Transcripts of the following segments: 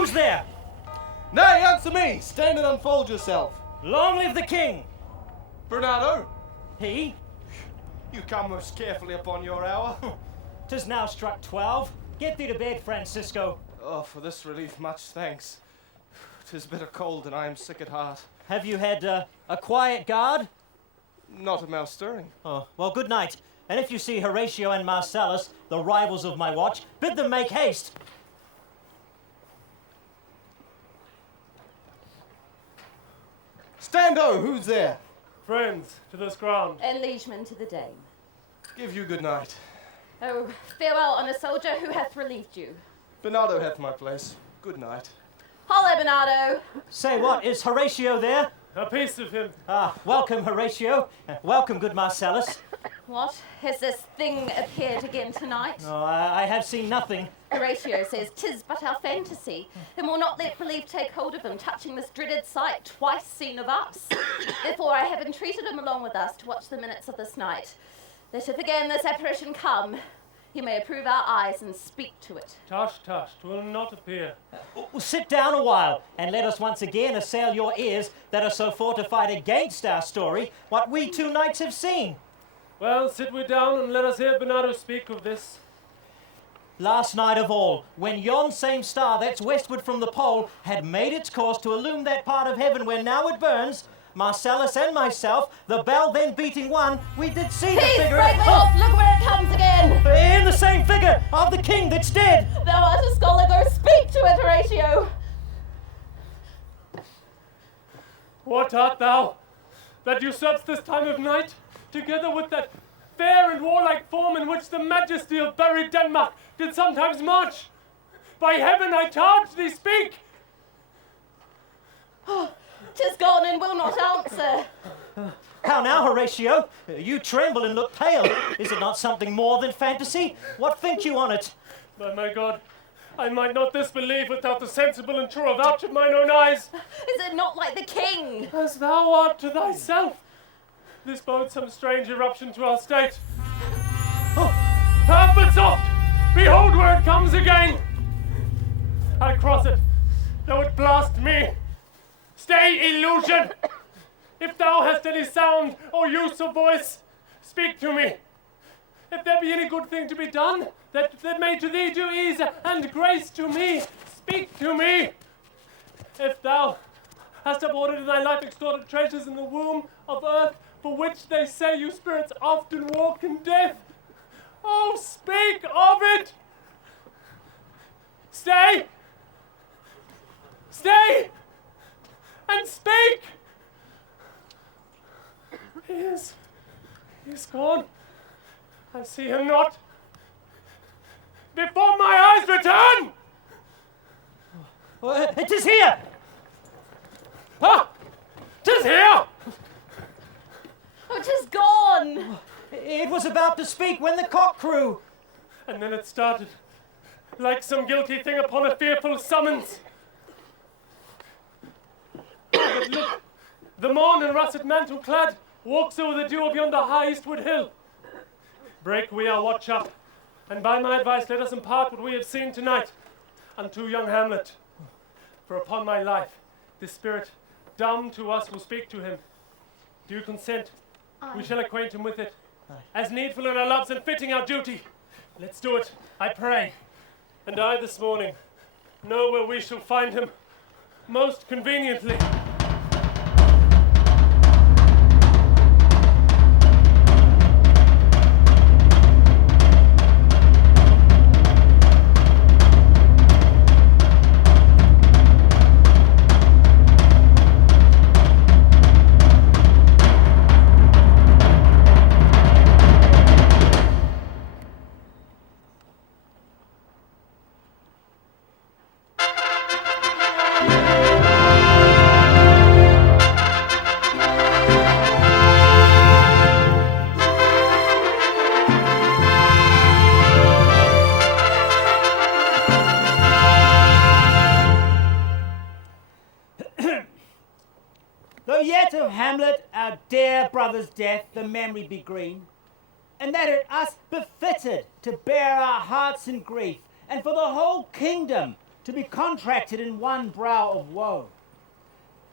Who's there? Nay, answer me! Stand and unfold yourself. Long live the king! Bernardo, He? you come most carefully upon your hour. 'Tis now struck 12. Get thee to bed, Francisco. Oh, for this relief, much thanks. 'Tis bitter cold and I am sick at heart. Have you had a quiet guard? Not a mouse stirring. Oh, well, good night. And if you see Horatio and Marcellus, the rivals of my watch, bid them make haste. Stando, who's there? Friends to this ground. And liegemen to the dame. Give you good night. Oh, farewell, honest soldier, who hath relieved you? Bernardo hath my place. Good night. Holla, Bernardo! Say what, is Horatio there? A piece of him. Ah, welcome, Horatio. Welcome, good Marcellus. What? Has this thing appeared again tonight? Oh, I have seen nothing. Horatio says 'tis but our fantasy, and will not let belief take hold of him, touching this dreaded sight twice seen of us. Therefore I have entreated him along with us to watch the minutes of this night, that if again this apparition come, he may approve our eyes and speak to it. Tush, tush, 'twill not appear. Sit down a while, and let us once again assail your ears that are so fortified against our story, what we 2 nights have seen. Well, sit we down and let us hear Bernardo speak of this. Last night of all, when yon same star that's westward from the pole had made its course to illume that part of heaven where now it burns, Marcellus and myself, the bell then beating one, we did see the Please figure... break me off! Look where it comes again! In the same figure of the king that's dead! Thou art a scholar, go speak to it, Horatio! What art thou, that usurps this time of night, together with that fair and warlike form in which the majesty of buried Denmark did sometimes march? By heaven, I charge thee, speak! 'Tis gone and will not answer. How now, Horatio? You tremble and look pale. Is it not something more than fantasy? What think you on it? By my God, I might not disbelieve without the sensible and true avouch of mine own eyes. Is it not like the king? As thou art to thyself. This bodes some strange eruption to our state. But soft! Behold where it comes again! I'll cross it, though it blast me. Stay, illusion! If thou hast any sound or use of voice, speak to me. If there be any good thing to be done, that may to thee do ease and grace to me, speak to me. If thou hast uphoarded in thy life extorted treasures in the womb of earth, for which they say you spirits often walk in death, oh, speak of it! Stay! Stay! And speak! He is gone. I see him not. Before my eyes return! It is here! Ah! 'Tis here! Oh, 'tis gone! It was about to speak when the cock crew. And then it started, like some guilty thing upon a fearful summons. But look, the morn in russet mantle clad walks over the dew of yonder high eastward hill. Break we our watch up, and by my advice let us impart what we have seen tonight unto young Hamlet. For upon my life, this spirit, dumb to us, will speak to him. Do you consent? We shall acquaint him with it, as needful in our loves and fitting our duty. Let's do it, I pray. And I this morning know where we shall find him most conveniently. Hamlet, our dear brother's death, the memory be green, and that it us befitted to bear our hearts in grief, and for the whole kingdom to be contracted in one brow of woe.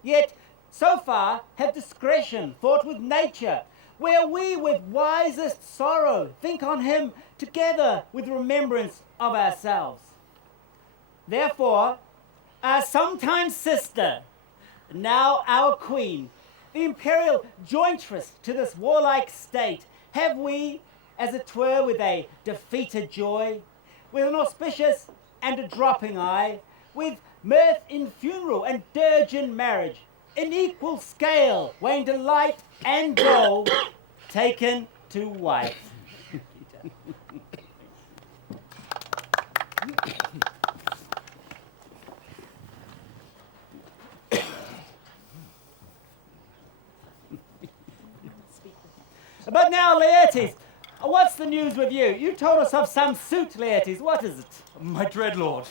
Yet, so far, have discretion fought with nature, where we with wisest sorrow think on him together with remembrance of ourselves. Therefore, our sometime sister, now our queen, the imperial jointress to this warlike state, have we, as it were with a defeated joy, with an auspicious and a dropping eye, with mirth in funeral and dirge in marriage, in equal scale, weighing delight and dole, taken to wife. But now, Laertes, what's the news with you? You told us of some suit, Laertes. What is it? My dread lord,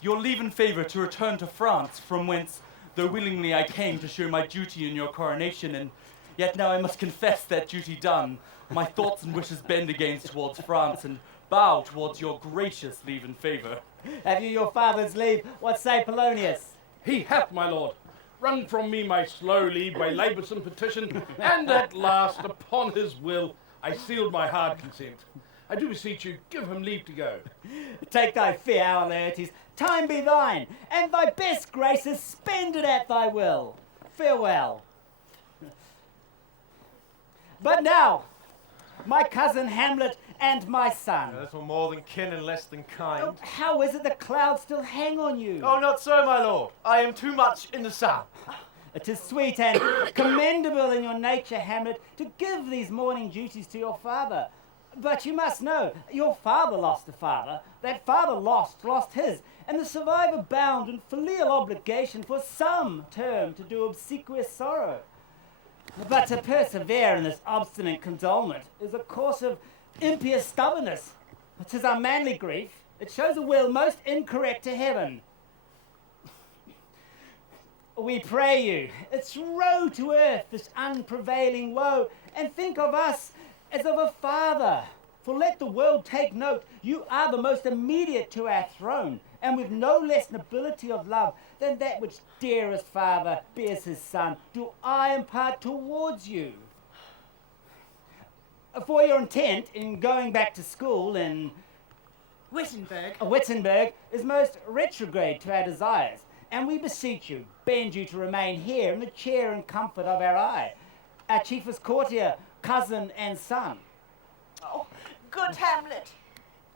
your leave and favour to return to France, from whence, though willingly I came to show my duty in your coronation, and yet now I must confess that duty done, my thoughts and wishes bend again towards France, and bow towards your gracious leave and favour. Have you your father's leave? What say Polonius? He hath, my lord, wrung from me my slow leave by laboursome petition, and at last, upon his will, I sealed my hard consent. I do beseech you, give him leave to go. Take thy fair hour, Laertes. Time be thine, and thy best graces spend it at thy will. Farewell. But now, my cousin Hamlet and my son. A little more than kin and less than kind. Oh, how is it the clouds still hang on you? Oh, not so, my lord. I am too much in the sun. It is sweet and commendable in your nature, Hamlet, to give these morning duties to your father. But you must know, your father lost a father, that father lost his, and the survivor bound in filial obligation for some term to do obsequious sorrow. But to persevere in this obstinate condolement is a course of impious stubbornness. 'Tis our manly grief. It shows a will most incorrect to heaven. We pray you, throw to earth this unprevailing woe, and think of us as of a father. For let the world take note, you are the most immediate to our throne, and with no less nobility of love than that which dearest father bears his son, do I impart towards you. For your intent in going back to school in Wittenberg is most retrograde to our desires, and we beseech you, bend you to remain here in the cheer and comfort of our eye, our chiefest courtier, cousin and son. Oh, good Hamlet,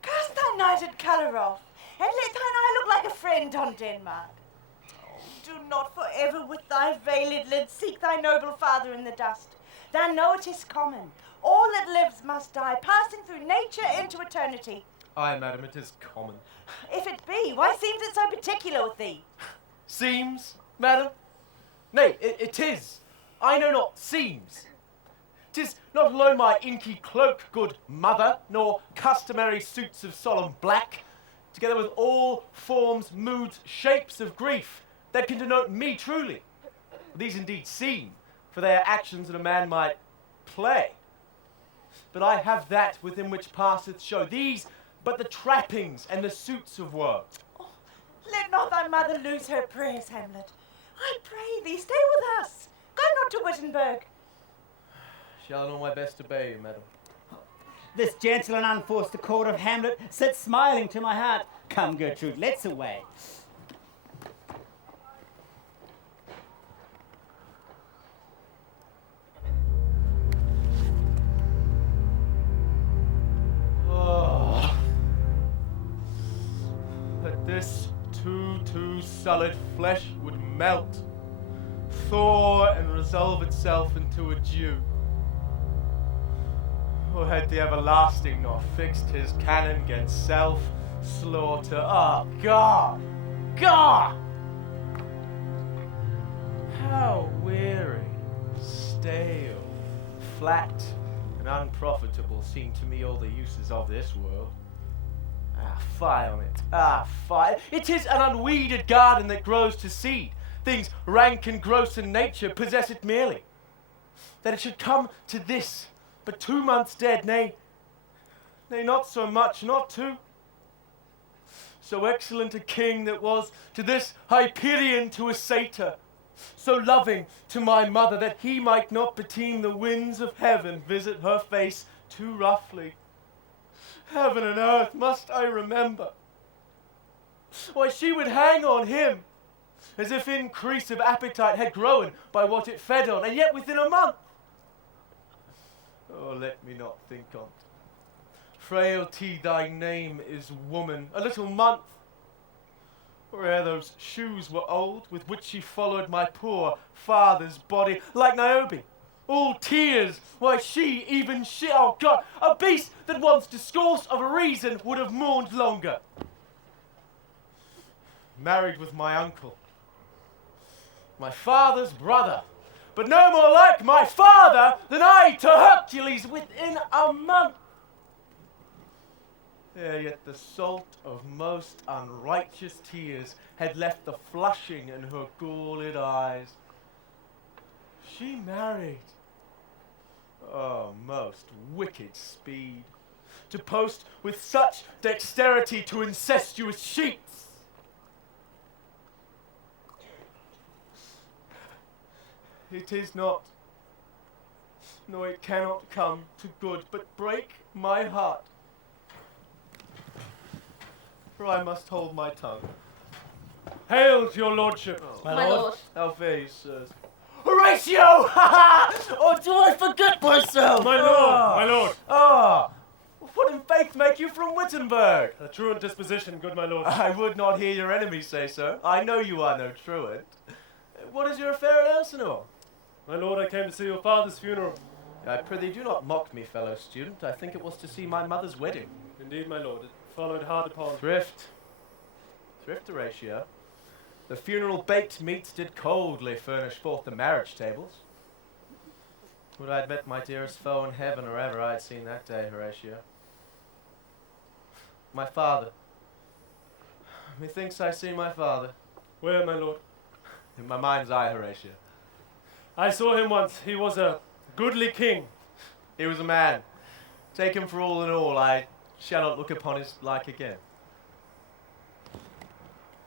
cast thy knighted colour off, and let thine eye look like a friend on Denmark. Oh, do not forever with thy veiled lid seek thy noble father in the dust. Thou know it is common. All that lives must die, passing through nature into eternity. Aye, madam, it is common. If it be, why seems it so particular with thee? Seems, madam? Nay, it is. I know not seems. 'Tis not alone my inky cloak, good mother, nor customary suits of solemn black, together with all forms, moods, shapes of grief, that can denote me truly. These indeed seem, for they are actions that a man might play. But I have that within which passeth show. These but the trappings and the suits of woe. Oh, let not thy mother lose her prayers, Hamlet. I pray thee, stay with us. Go not to Wittenberg. Shall in all my best obey you, madam. This gentle and unforced accord of Hamlet sits smiling to my heart. Come, Gertrude, let's away. That this too solid flesh would melt, thaw and resolve itself into a dew. Or had the everlasting not fixed his cannon against self-slaughter? Ah, God! God! How weary, stale, flat, and unprofitable seem to me all the uses of this world. Ah, fie on it. Ah, fie. It is an unweeded garden that grows to seed. Things rank and gross in nature possess it merely. That it should come to this, but 2 months dead, nay, not so much, not 2. So excellent a king that was to this Hyperion to a satyr, so loving to my mother that he might not beteem the winds of heaven visit her face too roughly. Heaven and earth must I remember. Why, she would hang on him, as if increase of appetite had grown by what it fed on, and yet within a month. Oh, let me not think on't. Frailty thy name is woman, a little month. Or ere those shoes were old, with which she followed my poor father's body, like Niobe, all tears, why she, even she, oh God, a beast that once discourse of a reason would have mourned longer. Married with my uncle, my father's brother, but no more like my father than I to Hercules within a month. Ere yet the salt of most unrighteous tears had left the flushing in her galled eyes. She married, oh, most wicked speed, to post with such dexterity to incestuous sheets. It is not, no, it cannot come to good, but break my heart. For I must hold my tongue. Hail to your lordship. My lord. How very, sirs. Horatio! Ha ha! Or do I forget myself? My lord, my lord. Ah! What in faith make you from Wittenberg? A truant disposition, good my lord. I would not hear your enemies say so. I know you are no truant. What is your affair at Elsinore? My lord, I came to see your father's funeral. I prithee do not mock me, fellow student. I think it was to see my mother's wedding. Indeed, my lord, it followed hard upon. Thrift, Horatio. The funeral baked meats did coldly furnish forth the marriage tables. Would I had met my dearest foe in heaven, or ever I had seen that day, Horatio. My father. Methinks I see my father. Where, my lord? In my mind's eye, Horatio. I saw him once. He was a goodly king. He was a man. Take him for all in all, I shall not look upon his like again.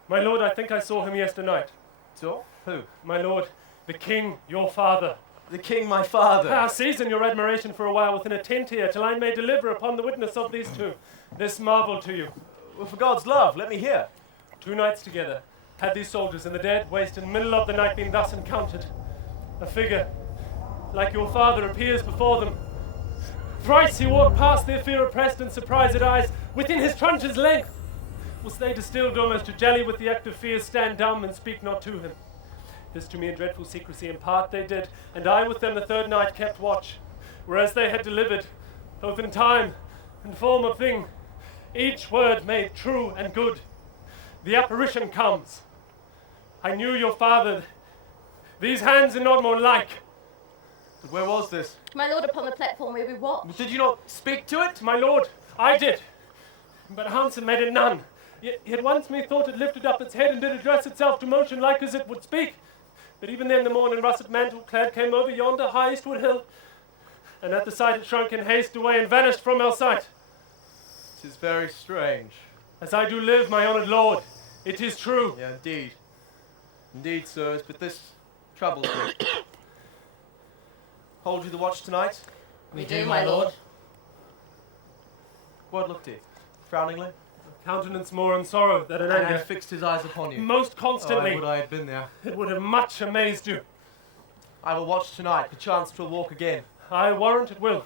My lord, I think I saw him yesternight. So? Who? My lord, the king, your father. The king, my father. Season your admiration for a while within a tent here, till I may deliver upon the witness of these two this marvel to you. Well, for God's love, let me hear. 2 nights together had these soldiers in the dead waste in the middle of the night been thus encountered. A figure, like your father, appears before them. Thrice he walked past their fear-oppressed and surprised eyes, within his truncheon's length. Was they distilled almost to jelly with the act of fear, stand dumb and speak not to him. This to me in dreadful secrecy impart they did, and I with them the 3rd night kept watch, whereas they had delivered, both in time and form of thing, each word made true and good. The apparition comes. I knew your father. These hands are not more like. But where was this? My lord, upon the platform where we walked. Did you not speak to it? My lord, I did. But Hansen made it none. Yet once methought it lifted up its head and did address itself to motion like as it would speak. But even then the morn in russet mantle clad came over yonder high eastward hill, and at the sight it shrunk in haste away and vanished from our sight. 'Tis very strange. As I do live, my honoured lord, it is true. Yeah, indeed. Indeed, sirs, but this troubles me. Hold you the watch tonight? We do, my lord. What looked he? Frowningly? Countenance more in sorrow than in And anger. had fixed his eyes upon you. Most Oh, constantly. would I had been there. It would have much amazed you. I will watch tonight, perchance 'twill walk again. I warrant it will.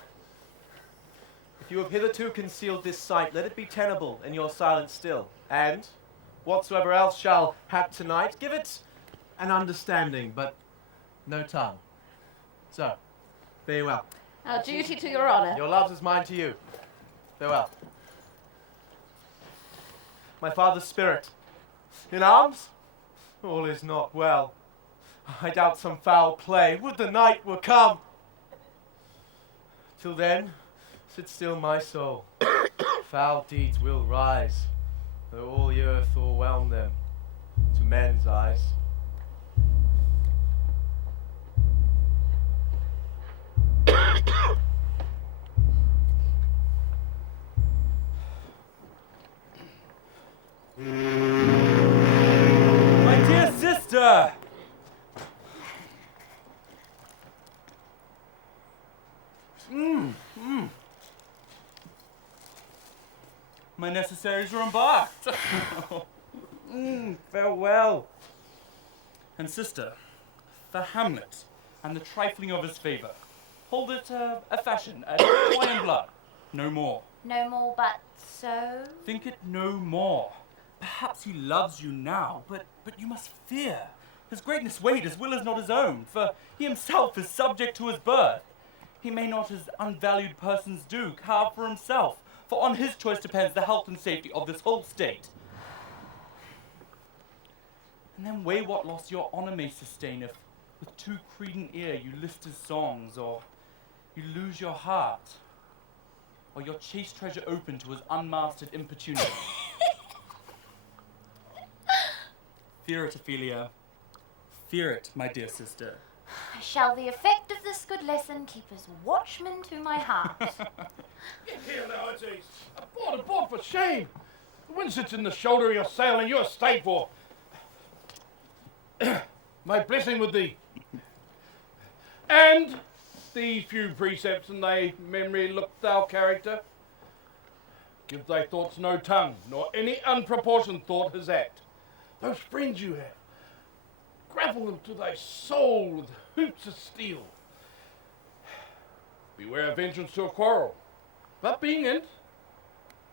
If you have hitherto concealed this sight, let it be tenable in your silence still. And, whatsoever else shall hap tonight, give it an understanding, but no tongue. So, fare you well. Our duty to your honour. Your loves is mine to you. Farewell. My father's spirit. In arms? All is not well. I doubt some foul play. Would the night were come! Till then, sit still my soul. Foul deeds will rise, though all the earth o'erwhelm them, to men's eyes. Sister! My necessaries are embarked. Farewell. And sister, for Hamlet and the trifling of his favour, hold it a fashion, a wine and blood. No more. No more but so? Think it no more. Perhaps he loves you now, but you must fear. His greatness weighed his will is not his own, for he himself is subject to his birth. He may not as unvalued persons do carve for himself, for on his choice depends the health and safety of this whole state. And then weigh what loss your honour may sustain if, with too credent ear, you list his songs, or you lose your heart, or your chaste treasure open to his unmastered importunity. Fear it, Ophelia. Fear it, my dear sister. Shall the effect of this good lesson keep as watchman to my heart? Get here, Laertes. Aboard for shame. The wind sits in the shoulder of your sail and you're stayed for. My blessing with thee. And these few precepts in thy memory look thou character. Give thy thoughts no tongue, nor any unproportioned thought his act. Those friends you have, grapple them to thy soul with hoops of steel. Beware of entrance to a quarrel, but being in,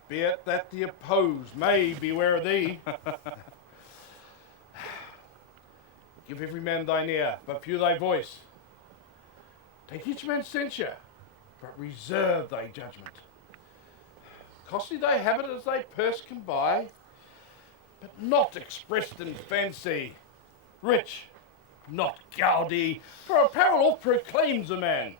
be it that the opposed may beware of thee. Give every man thine ear, but few thy voice. Take each man's censure, but reserve thy judgment. Costly thy habit as thy purse can buy, but not expressed in fancy. Rich, not gaudy, for apparel oft proclaims a man.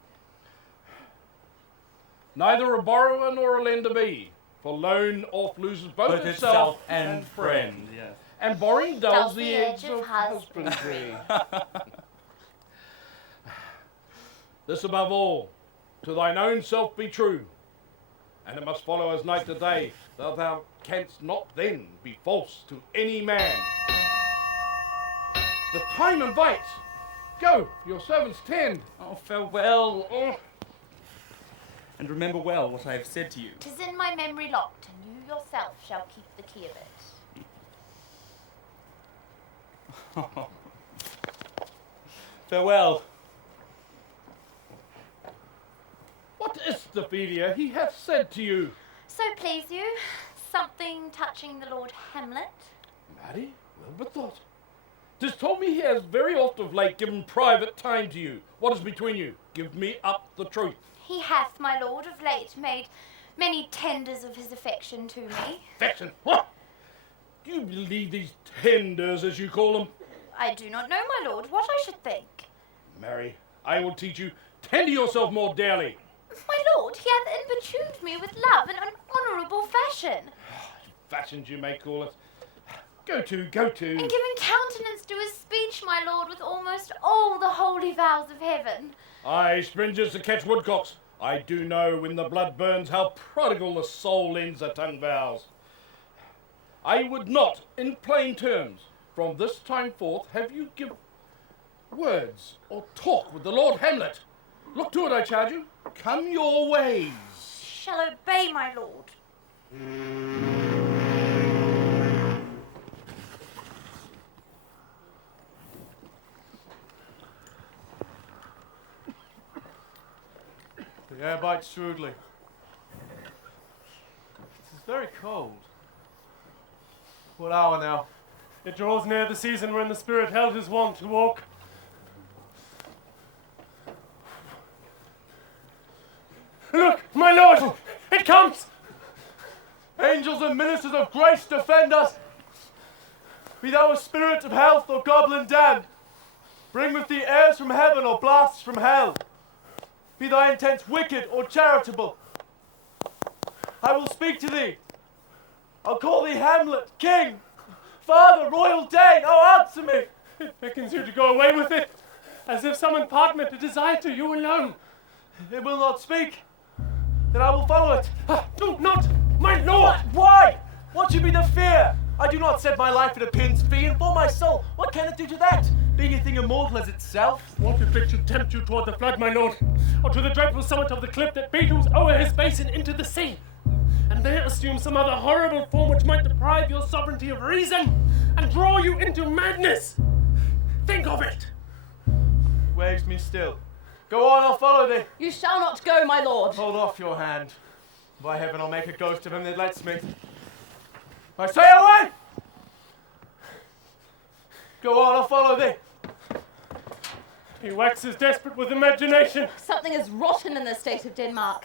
Neither a borrower nor a lender be, for loan oft loses both itself and friend. Yes. And borrowing dulls the edge of husbandry. This above all, to thine own self be true, and it must follow as night to day, that thou canst not then be false to any man. The time invites. Go, your servants tend. Oh, farewell. Oh. And remember well what I have said to you. 'Tis in my memory locked, and you yourself shall keep the key of it. Farewell. What is the Ophelia he hath said to you? So please you, something touching the Lord Hamlet? Marry, well bethought. 'Tis told me he has very oft of late given private time to you. What is between you? Give me up the truth. He hath, my lord, of late made many tenders of his affection to me. Affection? What? Do you believe these tenders, as you call them? I do not know, my lord, what I should think. Marry, I will teach you. Tender yourself more dearly. My lord, he hath importuned me with love in an honourable fashion. Fashions you may call it. Go to. And giving countenance to his speech, my lord, with almost all the holy vows of heaven. Aye, springers to catch woodcocks. I do know when the blood burns how prodigal the soul lends the tongue vows. I would not, in plain terms, from this time forth, have you give words or talk with the Lord Hamlet. Look to it, I charge you. Come your ways. Shall obey, my lord. The air bites shrewdly. It is very cold. What hour now? It draws near the season when the spirit held his wont to walk. Look, my lord! It comes! Angels and ministers of grace defend us! Be thou a spirit of health or goblin damned, bring with thee airs from heaven or blasts from hell. Be thy intents wicked or charitable, I will speak to thee. I'll call thee Hamlet, king, father, royal Dane. Oh, answer me! It beckons you to go away with it, as if some impartment it desire to you alone. It will not speak. Then I will follow it. Do not, my lord! Why? What should be the fear? I do not set my life at a pin's fee, and for my soul, what can it do to that, being a thing immortal as itself? What if it should tempt you toward the flood, my lord? Or to the dreadful summit of the cliff that beetles o'er his basin into the sea? And there assume some other horrible form which might deprive your sovereignty of reason and draw you into madness? Think of it! Waves me still. Go on, I'll follow thee. You shall not go, my lord. Hold off your hand. By heaven, I'll make a ghost of him that lets me. I say away! Go on, I'll follow thee. He waxes desperate with imagination. Something is rotten in the state of Denmark.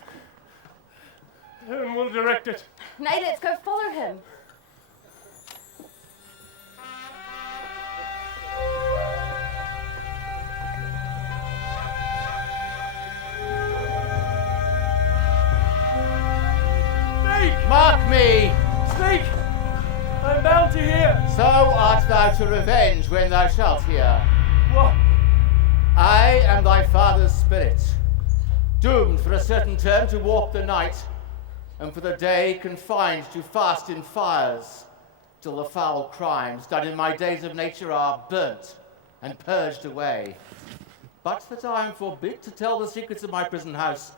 Whom will direct it? Nay, let's go follow him. Mark me! Speak! I'm bound to hear. So art thou to revenge when thou shalt hear. What? I am thy father's spirit, doomed for a certain term to walk the night, and for the day confined to fast in fires, till the foul crimes done in my days of nature are burnt and purged away. But that I am forbid to tell the secrets of my prison house,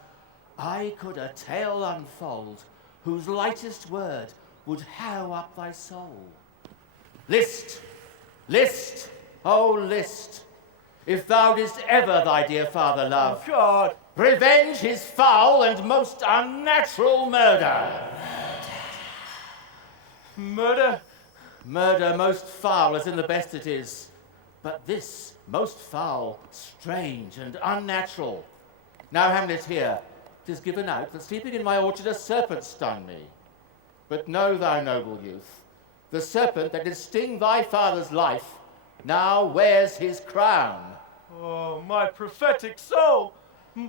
I could a tale unfold, whose lightest word would harrow up thy soul. List, list, oh list, if thou didst ever thy dear father love, God! revenge his foul and most unnatural murder. Murder? Murder most foul as in the best it is, but this most foul, strange and unnatural. Now Hamlet here, 'tis given out that sleeping in my orchard a serpent stung me. But know thou, noble youth, the serpent that did sting thy father's life now wears his crown. Oh, my prophetic soul!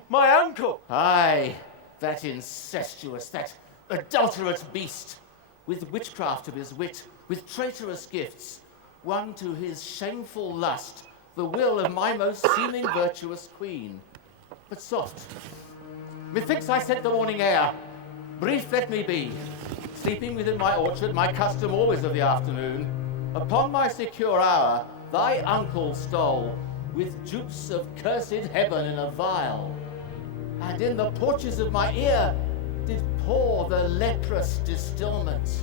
My uncle! Aye, that incestuous, that adulterate beast, with witchcraft of his wit, with traitorous gifts, won to his shameful lust the will of my most seeming virtuous queen. But soft, methinks I scent the morning air. Brief let me be. Sleeping within my orchard, my custom always of the afternoon, upon my secure hour, thy uncle stole, with juice of cursed heaven in a vial, and in the porches of my ear did pour the leprous distilment.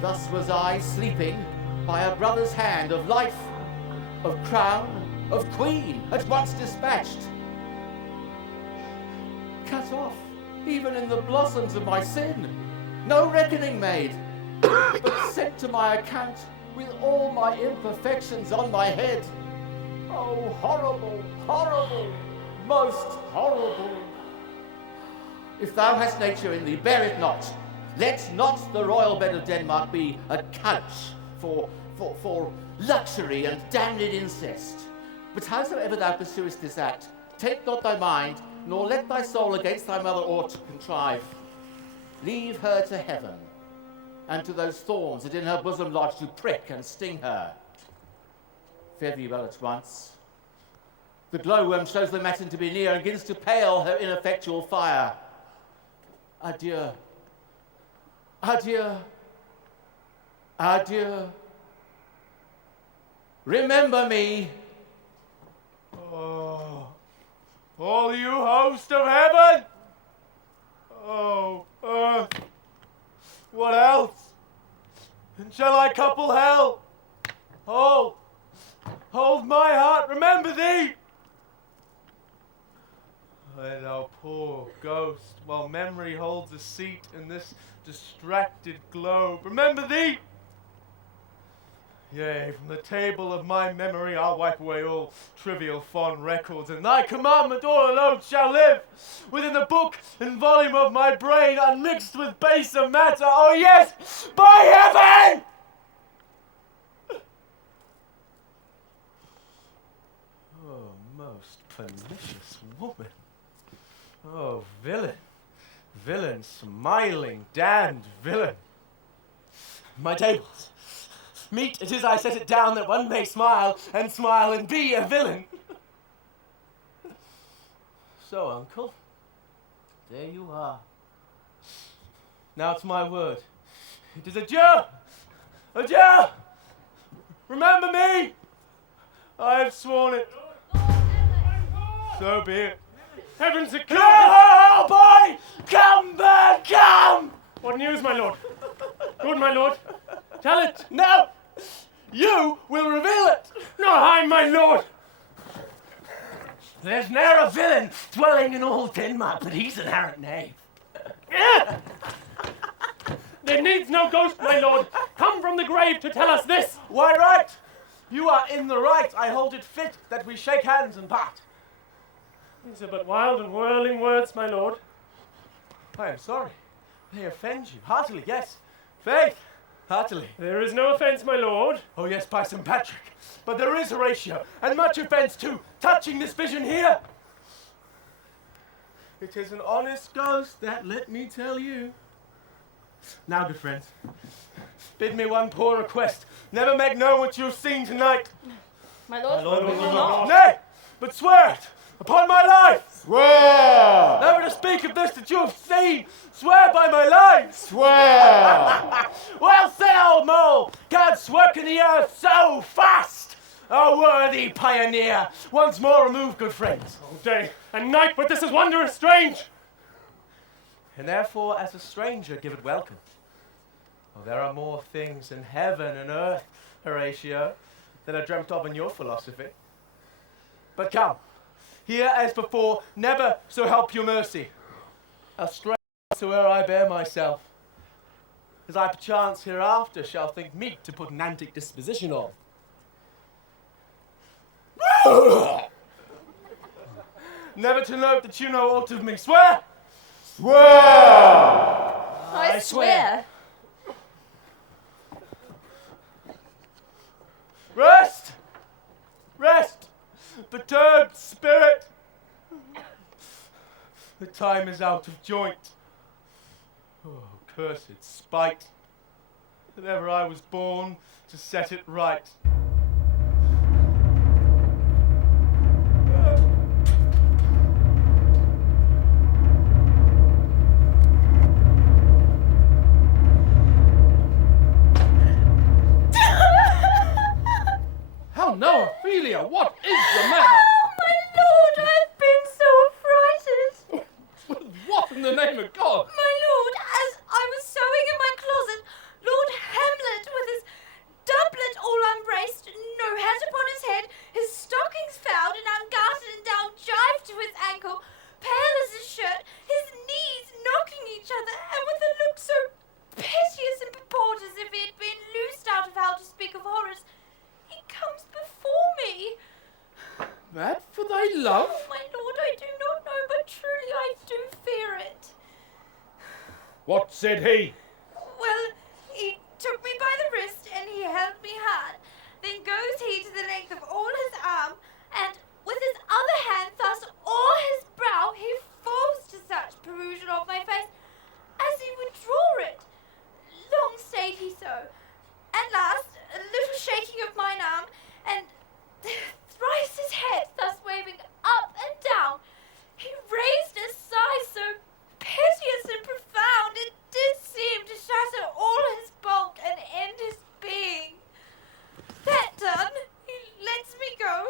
Thus was I sleeping by a brother's hand of life, of crown, of queen, at once dispatched. Cut off, even in the blossoms of my sin, no reckoning made, but sent to my account with all my imperfections on my head. Oh, horrible, horrible, most horrible. If thou hast nature in thee, bear it not. Let not the royal bed of Denmark be a couch for luxury and damned incest. But howsoever thou pursuest this act, take not thy mind, nor let thy soul against thy mother aught contrive. Leave her to heaven, and to those thorns that in her bosom lodge to prick and sting her. Fare thee well at once. The glowworm shows the matin to be near, and begins to pale her ineffectual fire. Adieu. Adieu. Adieu. Remember me. Oh, all you host of heaven! Oh, earth! What else? And shall I couple hell? Hold my heart, remember thee! Aye, thou poor ghost, while memory holds a seat in this distracted globe, remember thee! Yea, from the table of my memory I'll wipe away all trivial fond records, and thy commandment all alone shall live within the book and volume of my brain, unmixed with baser matter. Oh yes, by heaven! Oh, most pernicious woman. Oh, villain, villain, smiling, damned villain. My tables. Meet it is I set it down that one may smile and be a villain. So, uncle, there you are. Now it's my word. It is adieu! Adieu! Remember me? I have sworn it. So be it. Heavens, a Go, oh boy! Come back, come! What news, my lord? Good, my lord. Tell it. No! You will reveal it! No, I, my lord. There's ne'er a villain dwelling in all Denmark, but he's an arrant knave. There needs no ghost, my lord, come from the grave to tell us this. Why, right! You are in the right. I hold it fit that we shake hands and part. These are but wild and whirling words, my lord. I am sorry. They offend you. Heartily, yes. Faith, heartily. There is no offence, my lord. Oh, yes, by St. Patrick. But there is, Horatio, and much offence too, touching this vision here. It is an honest ghost, that let me tell you. Now, good friends, bid me one poor request. Never make known what you've seen tonight. My lord, Lord, we will not. Nay, but swear it, upon my life. Swear! Never to speak of this that you have seen. Swear by my life. Swear! Well said, old mole. God's work in the earth so fast. A worthy pioneer. Once more remove, good friends. All day and night, but this is wondrous strange. And therefore, as a stranger, give it welcome. Oh, there are more things in heaven and earth, Horatio, than are dreamt of in your philosophy. But come, here as before, never so help your mercy. A stranger soe'er I bear myself, as I perchance hereafter shall think meet to put an antic disposition on. Never to note that you know aught of me. Swear! Swear! I swear. Rest! Rest! Perturbed spirit! The time is out of joint. Oh, cursed spite, that ever I was born to set it right. How now, Ophelia? What is the matter? Oh, my lord, I've been so affrighted. What in the name of God? My lord, as I was sewing in my closet, Lord Hamlet, with his doublet all unbraced, no hat upon his head, his stockings fouled and ungartered and down jived to his ankle, pale as his shirt, his knees knocking each other, and with a look so piteous and purport as if he had been loosed out of how to speak of horrors, he comes before me. That for thy love? Oh, my lord, I do not know, but truly I do fear it. What said he? Well, he took me by the wrist and he held me hard. Then goes he to the length of all his arm, and with his other hand thus o'er his brow he falls to such perusal of my face as he would draw it. Long stayed he so. At last, a little shaking of mine arm, and thrice his head thus waving up and down, he raised a sigh so piteous and profound it did seem to shatter all his bulk and end his being. That done, he lets me go,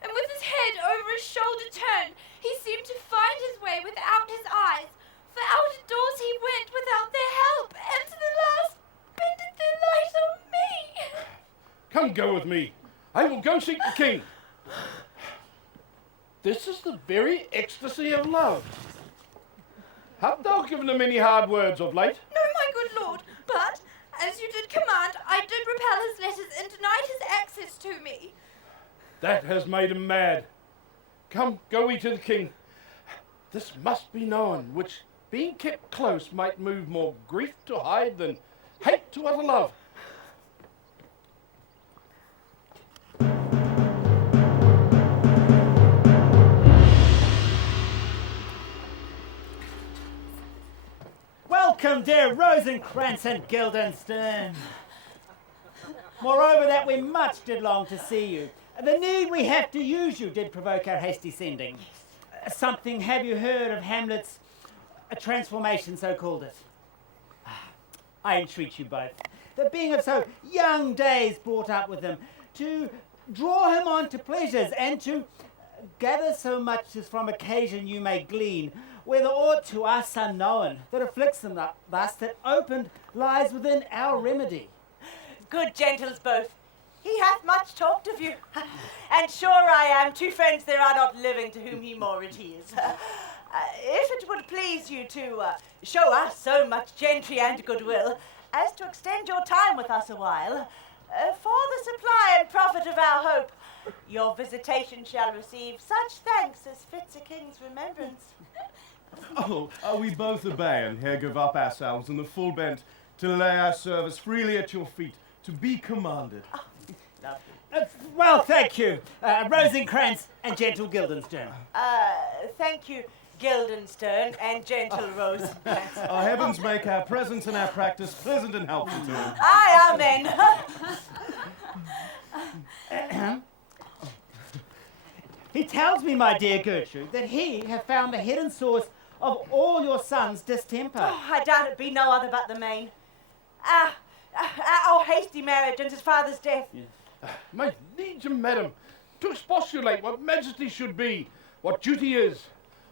and with his head over his shoulder turned, he seemed to find his way without his eyes, for out of doors he went without their help, and to the last bended their light on me. Come go with me. I will go seek the king. This is the very ecstasy of love. Hast thou given him any hard words of late? No, my good lord, but, as you did command, I did repel his letters and denied his access to me. That has made him mad. Come, go we to the king. This must be known, which, being kept close, might move more grief to hide than hate to utter love. Welcome, dear Rosencrantz and Guildenstern. Moreover, that we much did long to see you. The need we have to use you did provoke our hasty sending. Something have you heard of Hamlet's transformation, so called it? I entreat you both. that being of so young days brought up with him, to draw him on to pleasures, and to gather so much as from occasion you may glean, whether aught to us unknown that afflicts them thus, that opened lies within our remedy. Good gentles both, he hath much talked of you, and sure I am, two friends there are not living to whom he more reteers. If it would please you to show us so much gentry and goodwill, as to extend your time with us a while, for the supply and profit of our hope, your visitation shall receive such thanks as fits a king's remembrance. Oh, we both obey, and here give up ourselves in the full bent to lay our service freely at your feet, to be commanded. Well, thank you, Rosencrantz and gentle Guildenstern. Thank you, Guildenstern and gentle Rose. Our heavens make our presence and our practice pleasant and helpful to him. Aye, amen. He tells me, my dear Gertrude, that he have found the hidden source of all your son's distemper. Oh, I doubt it be no other but the main. Our hasty marriage and his father's death. Yes. My liege and madam, to expostulate what majesty should be, what duty is,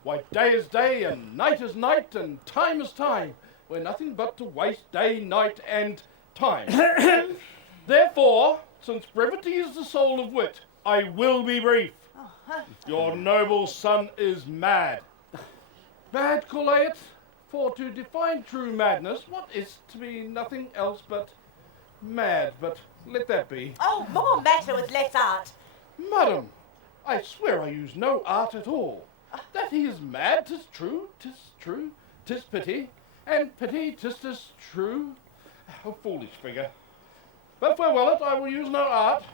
why day is day, and night is night, and time is time, we're nothing but to waste day, night, and time. Therefore, since brevity is the soul of wit, I will be brief. Your noble son is mad. Mad, call I it? For to define true madness, what is to be nothing else but mad, but let that be. Oh, more matter with less art. Madam, I swear I use no art at all. That he is mad, 'tis true, 'tis pity, and pity, 'tis true. A foolish figure. But farewell it, I will use no art.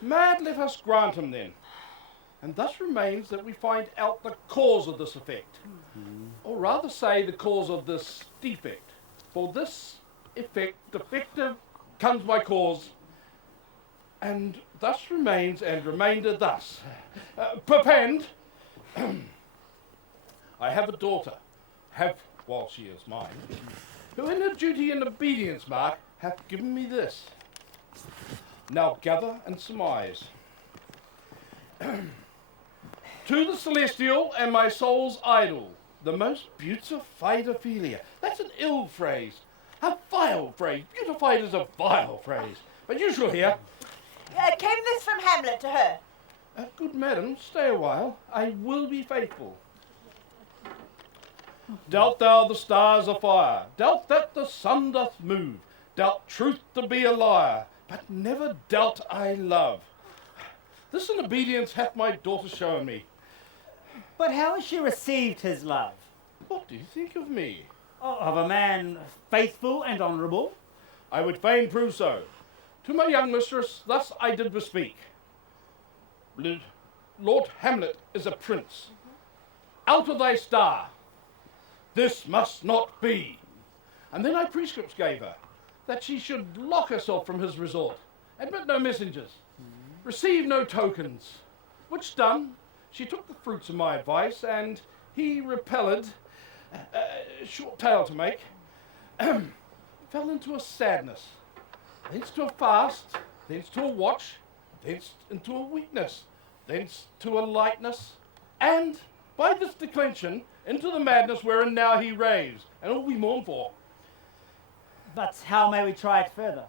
Mad, let us grant him then. And thus remains that we find out the cause of this effect. Or rather say the cause of this defect. For this effect, defective, comes by cause, and thus remains, and remainder thus. Perpend, I have a daughter, while she is mine, who in her duty and obedience, mark, hath given me this. Now gather and surmise. To the celestial and my soul's idol, the most beautiful Ophelia. That's an ill phrase, a vile phrase. Beautified is a vile phrase, but you shall hear. Came this from Hamlet to her? Good madam, stay a while. I will be faithful. Doubt thou the stars are fire, doubt that the sun doth move, doubt truth to be a liar, but never doubt I love. This in obedience hath my daughter shown me. But how has she received his love? What do you think of me? Of a man faithful and honourable? I would fain prove so. To my young mistress, thus I did bespeak. Lord Hamlet is a prince. Out of thy star, this must not be. And then I prescripts gave her, that she should lock herself from his resort, admit no messengers, receive no tokens. Which done, she took the fruits of my advice, and he repelled, short tale to make, fell into a sadness, thence to a fast, thence to a watch, thence into a weakness, thence to a lightness, and by this declension into the madness wherein now he raves, and all we mourn for. But how may we try it further?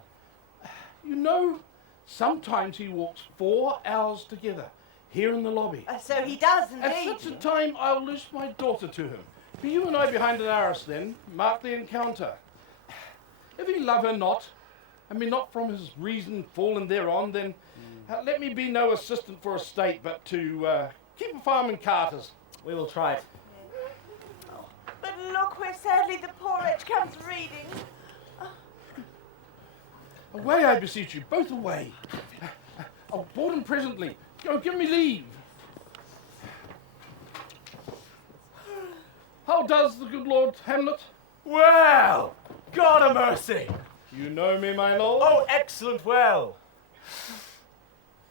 You know, sometimes he walks 4 hours together, here in the lobby. So he does At indeed. such a time I'll loose my daughter to him. Be you and I behind an arras then, mark the encounter. If he love her not, and be not from his reason fallen thereon, then let me be no assistant for a state, but to keep a farm in Carters. We will try it. But look where sadly the poor wretch comes reading. Away, I beseech you, both away. I'll board him presently. Go, give me leave. How does the good Lord Hamlet? Well, God a mercy. You know me, my lord? Oh, excellent well.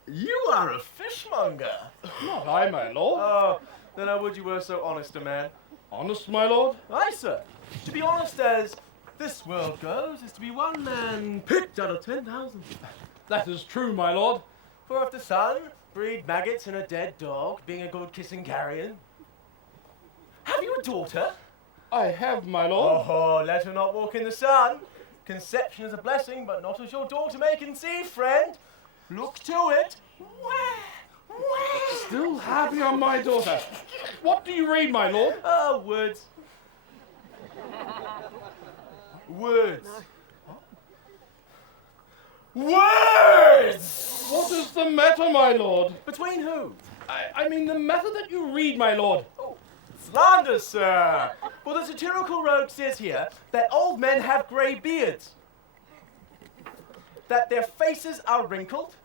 You are a fishmonger. Not I, my lord. Oh, then I would you were so honest a man. Honest, my lord? Aye, sir. To be honest as this world goes is to be one man picked out of 10,000. That is true, my lord. For if the sun breed maggots in a dead dog, being a good kissing carrion. Have you a daughter? I have, my lord. Oh, let her not walk in the sun. Conception is a blessing, but not as your daughter may conceive, friend. Look to it. Still happy on my daughter. What do you read, my lord? Oh, words. Words. Words! What is the matter, my lord? Between who? I mean the matter that you read, my lord. Slander, sir. Well, the satirical rogue says here that old men have grey beards, that their faces are wrinkled,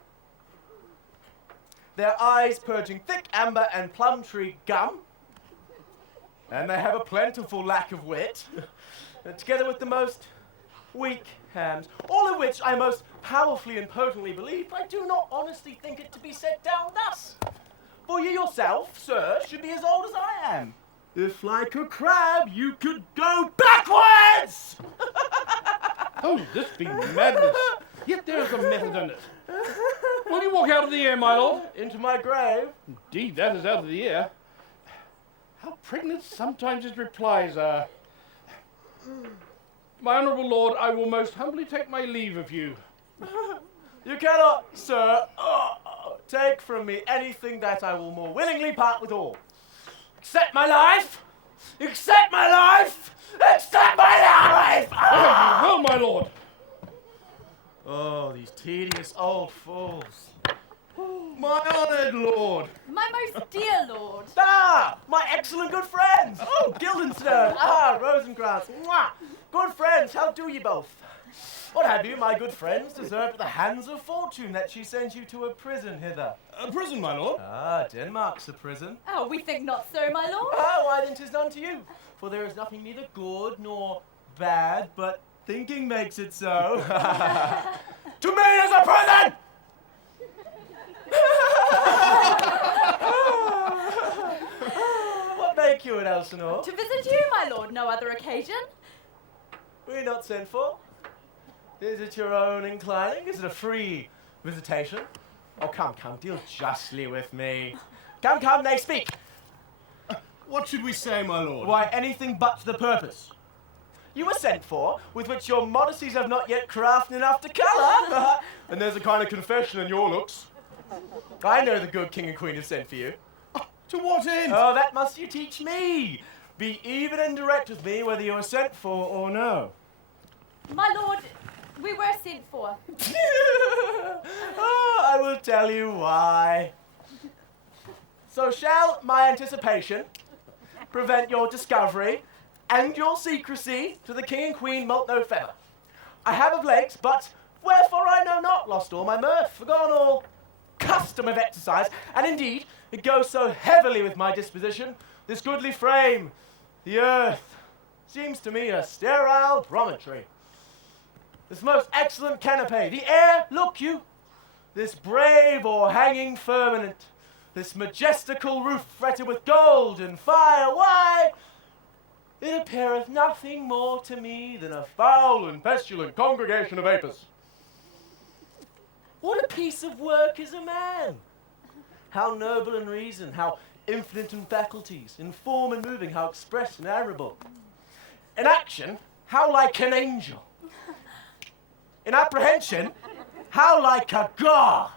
their eyes purging thick amber and plum tree gum, and they have a plentiful lack of wit, together with the most weak hams, all of which I most powerfully and potently believe, but I do not honestly think it to be set down thus. For you yourself, sir, should be as old as I am. If like a crab you could go backwards! Oh, this be madness. Yet there is a method in it. Will you walk out of the air, my lord? Into my grave? Indeed, that is out of the air. How pregnant sometimes his replies are. My honourable lord, I will most humbly take my leave of you. You cannot, sir, take from me anything that I will more willingly part with all. Accept my life! Accept my life! Accept my life! Well, my lord. Oh, these tedious old fools. My honoured lord. My most dear lord. Ah, my excellent good friends! Oh, Guildenstern! Ah, Rosencrantz! Mwah! Good friends, how do ye both? What have you, my good friends, deserved at the hands of fortune that she sent you to a prison hither? A prison, my lord. Ah, Denmark's a prison. Oh, we think not so, my lord. Ah, why then 'tis none to you? For there is nothing neither good nor bad, but thinking makes it so. To me as a prison! What make you at Elsinore? To visit you, my lord, no other occasion. We're not sent for. Is it your own inclining? Is it a free visitation? Oh, come, deal justly with me. Come, nay, speak. What should we say, my lord? Why, anything but to the purpose. You were sent for, with which your modesties have not yet crafted enough to colour. And there's a kind of confession in your looks. I know the good king and queen have sent for you. To what end? Oh, that must you teach me. Be even and direct with me whether you are sent for or no. My lord, we were sent for. Oh, I will tell you why. So shall my anticipation prevent your discovery and your secrecy to the king and queen moult no feather. I have of late, but wherefore I know not, lost all my mirth, forgone all custom of exercise, and indeed it goes so heavily with my disposition, this goodly frame, the earth, seems to me a sterile promontory. This most excellent canopy, the air, look you, this brave or hanging firmament, this majestical roof fretted with gold and fire, why, it appeareth nothing more to me than a foul and pestilent congregation of vapours. What a piece of work is a man! How noble in reason, how infinite in faculties, in form and moving, how expressed and admirable. In action, how like an angel. In apprehension, how like a god.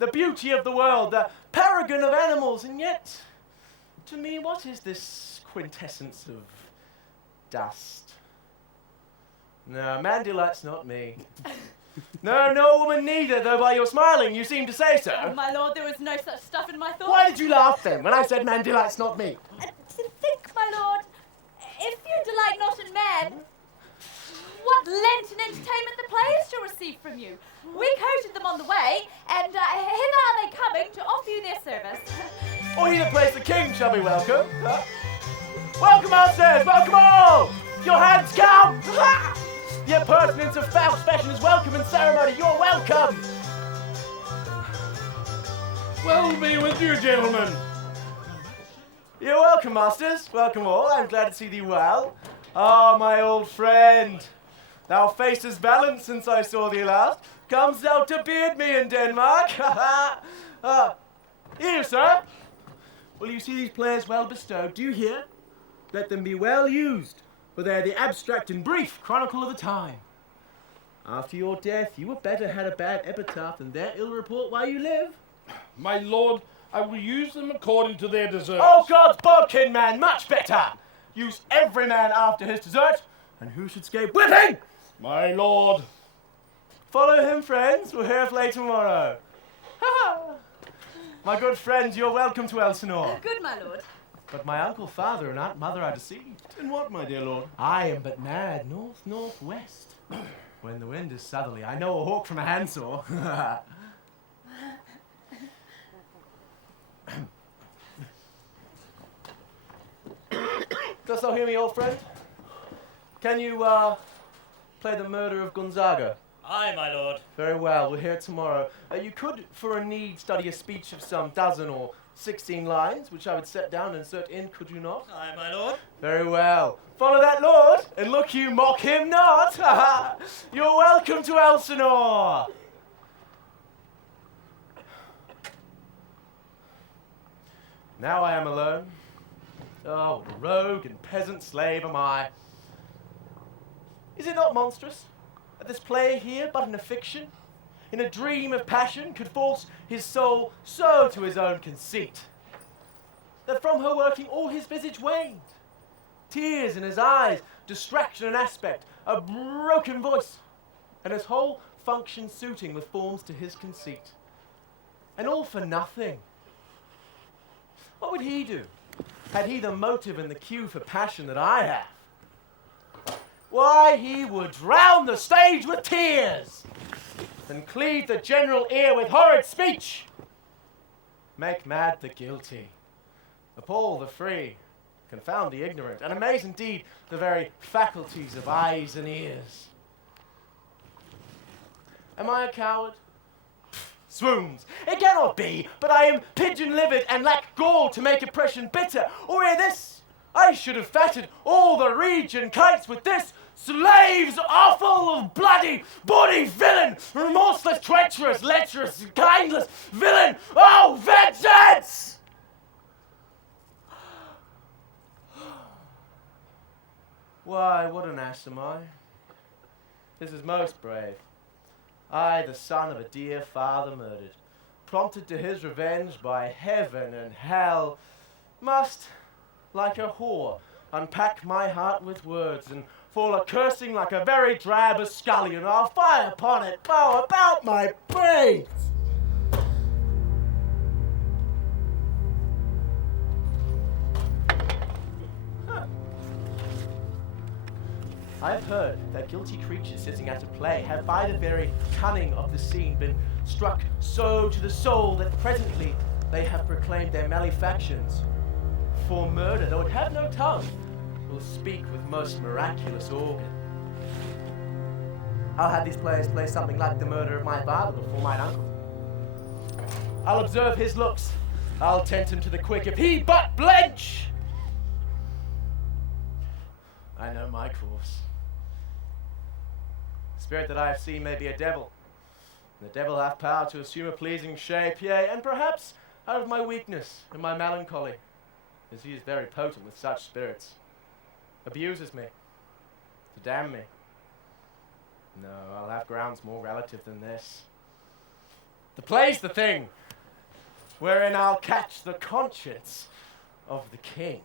The beauty of the world, the paragon of animals, and yet, to me, what is this quintessence of dust? No, man delights not me. No, woman neither, though by your smiling you seem to say so. Oh, my lord, there was no such stuff in my thoughts. Why did you laugh then, when I said man delights not me? To think, my lord, if you delight not in man, what Lenten entertainment the players shall receive from you. We coated them on the way, and hither are they coming to offer you their service. Or he that plays the king shall be welcome. Welcome upstairs, welcome all! Your hands come! The impertinence of foul fashion is welcome in ceremony, you're welcome! Well be with you, gentlemen. You're welcome, masters. Welcome all. I'm glad to see thee well. Ah, my old friend. Thou face is balanced since I saw thee last. Comes thou to beard me in Denmark? Here, sir. Will you see these players well bestowed? Do you hear? Let them be well used, for they're the abstract and brief chronicle of the time. After your death, you were better had a bad epitaph than their ill report while you live. My lord, I will use them according to their deserts. Oh, God's bodkin, man, much better! Use every man after his desert, and who should escape whipping? My lord. Follow him, friends. We'll hear of late tomorrow. My good friends, you're welcome to Elsinore. Good, my lord. But my uncle, father, and aunt, mother are deceived. In what, my dear lord? I am but mad north-northwest. When the wind is southerly, I know a hawk from a handsaw. Dost thou hear me, old friend? Can you, play the murder of Gonzaga? Aye, my lord. Very well, we'll hear it tomorrow. You could, for a need, study a speech of some 12 or 16 lines, which I would set down and insert in, could you not? Aye, my lord. Very well. Follow that lord, and look you mock him not. You're welcome to Elsinore. Now I am alone. Oh, what a rogue and peasant slave am I. Is it not monstrous that this player here, but in a fiction, in a dream of passion, could force his soul so to his own conceit, that from her working all his visage waned, tears in his eyes, distraction and aspect, a broken voice, and his whole function suiting with forms to his conceit, and all for nothing? What would he do, had he the motive and the cue for passion that I have? Why, he would drown the stage with tears, and cleave the general ear with horrid speech, make mad the guilty, appall the free, confound the ignorant, and amaze indeed the very faculties of eyes and ears. Am I a coward? Swoons. It cannot be, but I am pigeon-livered and lack gall to make oppression bitter. Or ere this, I should have fatted all the region kites with this slave's offal of bloody, bawdy villain, remorseless, treacherous, lecherous, kindless villain. Oh, vengeance! Why, what an ass am I? This is most brave. I, the son of a dear father murdered, prompted to his revenge by heaven and hell, must, like a whore, unpack my heart with words and fall a-cursing like a very drab a scullion. I'll fire upon it, bow about my brains. I have heard that guilty creatures sitting at a play have by the very cunning of the scene been struck so to the soul that presently they have proclaimed their malefactions. For murder, though it have no tongue, will speak with most miraculous organ. I'll have these players play something like the murder of my father before mine uncle. I'll observe his looks. I'll tempt him to the quick if he but blench. I know my course. The spirit that I have seen may be a devil. And the devil hath power to assume a pleasing shape, yea, and perhaps out of my weakness and my melancholy, as he is very potent with such spirits, abuses me, to damn me. No, I'll have grounds more relative than this. The play's the thing, wherein I'll catch the conscience of the king.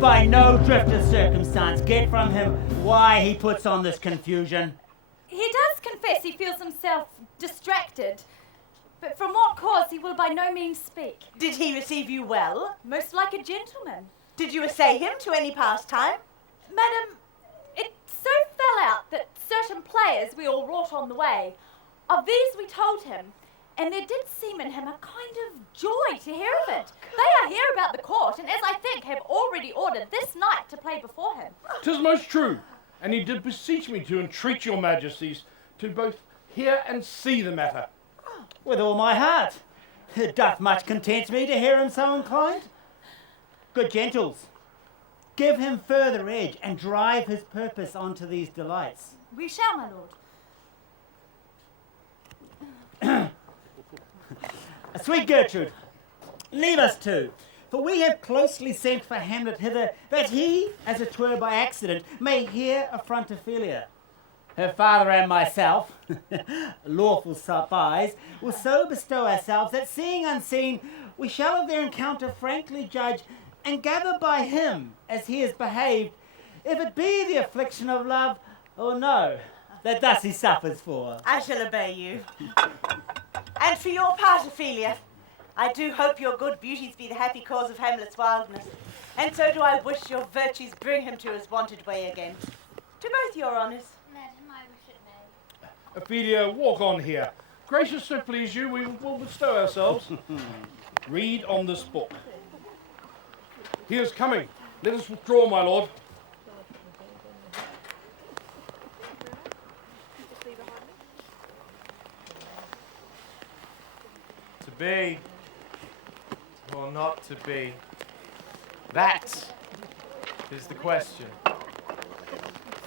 By no drift of circumstance, get from him why he puts on this confusion. He does confess he feels himself distracted, but from what cause he will by no means speak. Did he receive you well? Most like a gentleman. Did you essay him to any pastime? Madam, it so fell out that certain players we all wrought on the way. Of these we told him, and there did seem in him a kind of joy to hear of it. They are here about the court, and as I think have already ordered this night to play before him. 'Tis most true, and he did beseech me to entreat your majesties to both hear and see the matter. With all my heart. It doth much content me to hear him so inclined. Good gentles, give him further edge and drive his purpose onto these delights. We shall, my lord. Sweet Gertrude, leave us too, for we have closely sent for Hamlet hither, that he, as it were by accident, may here affront Ophelia. Her father and myself, lawful spies, will so bestow ourselves that, seeing unseen, we shall of their encounter frankly judge, and gather by him, as he has behaved, if it be the affliction of love, or no, that thus he suffers for. I shall obey you. And for your part, Ophelia, I do hope your good beauties be the happy cause of Hamlet's wildness, and so do I wish your virtues bring him to his wonted way again. To both your honours. Madam, I wish it may. Ophelia, walk on here. Gracious so please you, we will bestow ourselves. Read on this book. He is coming. Let us withdraw, my lord. To be or not to be? That is the question.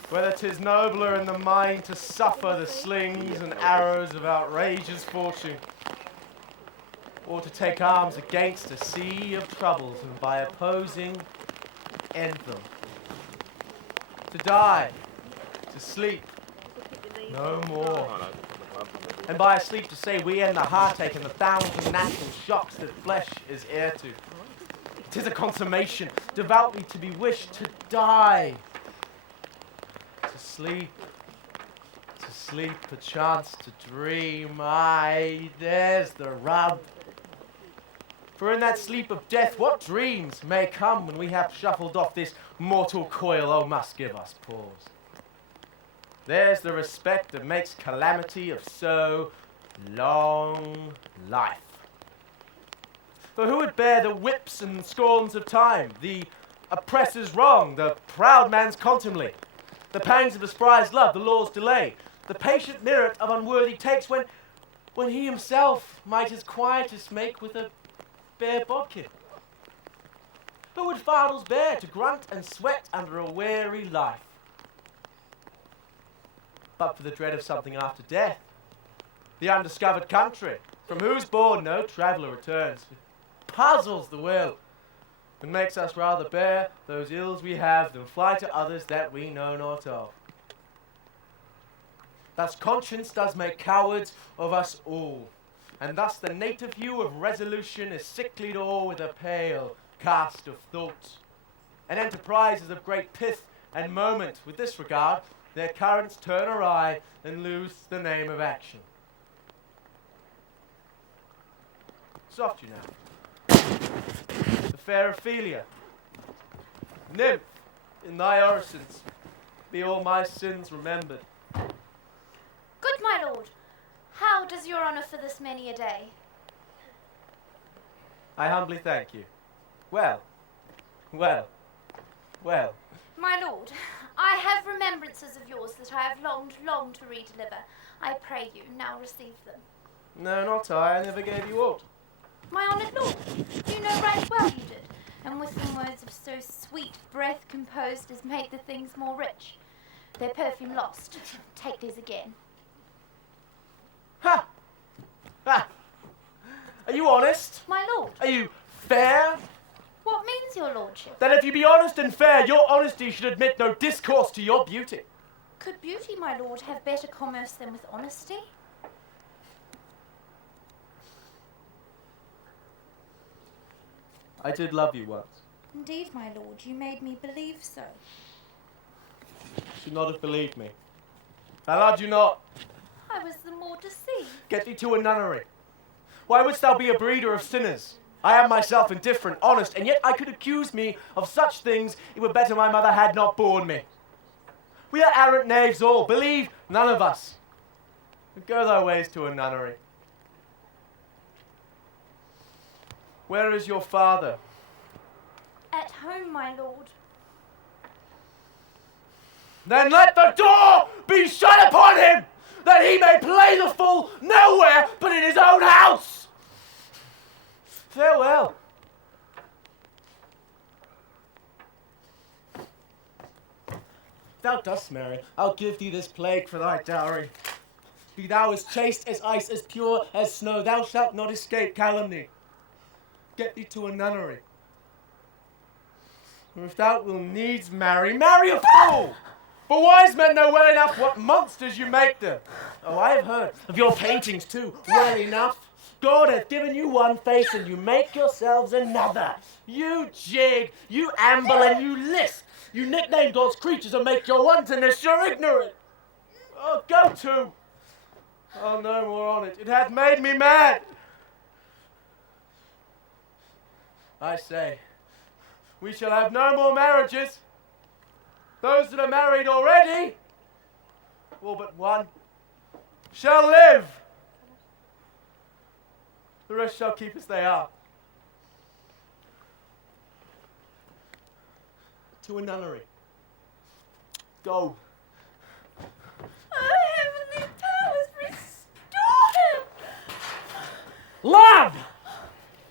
Whether 'tis nobler in the mind to suffer the slings and arrows of outrageous fortune, or to take arms against a sea of troubles and by opposing end them. To die, to sleep, no more. And by a sleep to say we end the heartache and the thousand natural shocks that flesh is heir to. 'Tis a consummation, devoutly to be wished to die. To sleep, perchance to dream, aye, there's the rub. For in that sleep of death, what dreams may come when we have shuffled off this mortal coil, oh, must give us pause. There's the respect that makes calamity of so long life. For who would bear the whips and scorns of time, the oppressor's wrong, the proud man's contumely, the pangs of the spry's love, the law's delay, the patient merit of unworthy takes, when he himself might his quietest make with a bare bodkin? Who would fardels bear to grunt and sweat under a weary life? But for the dread of something after death, the undiscovered country, from whose bourne no traveller returns, it puzzles the will, and makes us rather bear those ills we have than fly to others that we know not of. Thus conscience does make cowards of us all, and thus the native hue of resolution is sicklied o'er with a pale cast of thought. And enterprises of great pith and moment with this regard, their currents turn awry and lose the name of action. Soft you now. The fair Ophelia, nymph, in thy orisons, be all my sins remembered. Good my lord, how does your honour for this many a day? I humbly thank you. Well, well, well. My lord, I have remembrances of yours that I have longed to redeliver. I pray you, now receive them. No, not I never gave you aught. My honoured lord, you know right well you did, and with some words of so sweet breath composed as made the things more rich. Their perfume lost. Take these again. Ha! Ha! Are you honest? My lord. Are you fair? What means your lordship? That if you be honest and fair, your honesty should admit no discourse to your beauty. Could beauty, my lord, have better commerce than with honesty? I did love you once. Indeed, my lord, you made me believe so. You should not have believed me. I loved you not. I was the more deceived. Get thee to a nunnery. Why wouldst thou be a breeder of sinners? I am myself indifferent, honest, and yet I could accuse me of such things it were better my mother had not borne me. We are arrant knaves all, believe None of us. Go thy ways to a nunnery. Where is your father? At home, my lord. Then let the door be shut upon him, that he may play the fool nowhere but in his own house. Farewell. Thou dost marry, I'll give thee this plague for thy dowry. Be thou as chaste as ice, as pure as snow, thou shalt not escape calumny. Get thee to a nunnery. Or if thou wilt needs marry, marry a fool! For wise men know well enough what monsters you make them. Oh, I have heard of your paintings too, well enough. God hath given you one face and you make yourselves another. You jig, you amble and you lisp. You nickname God's creatures and make your wantonness your ignorant. Oh, go to. Oh, no more on it. It hath made me mad. I say, we shall have no more marriages. Those that are married already, all but one, shall live. The rest shall keep as they are. To a nunnery. Go. Oh, heavenly powers, restore him! Love!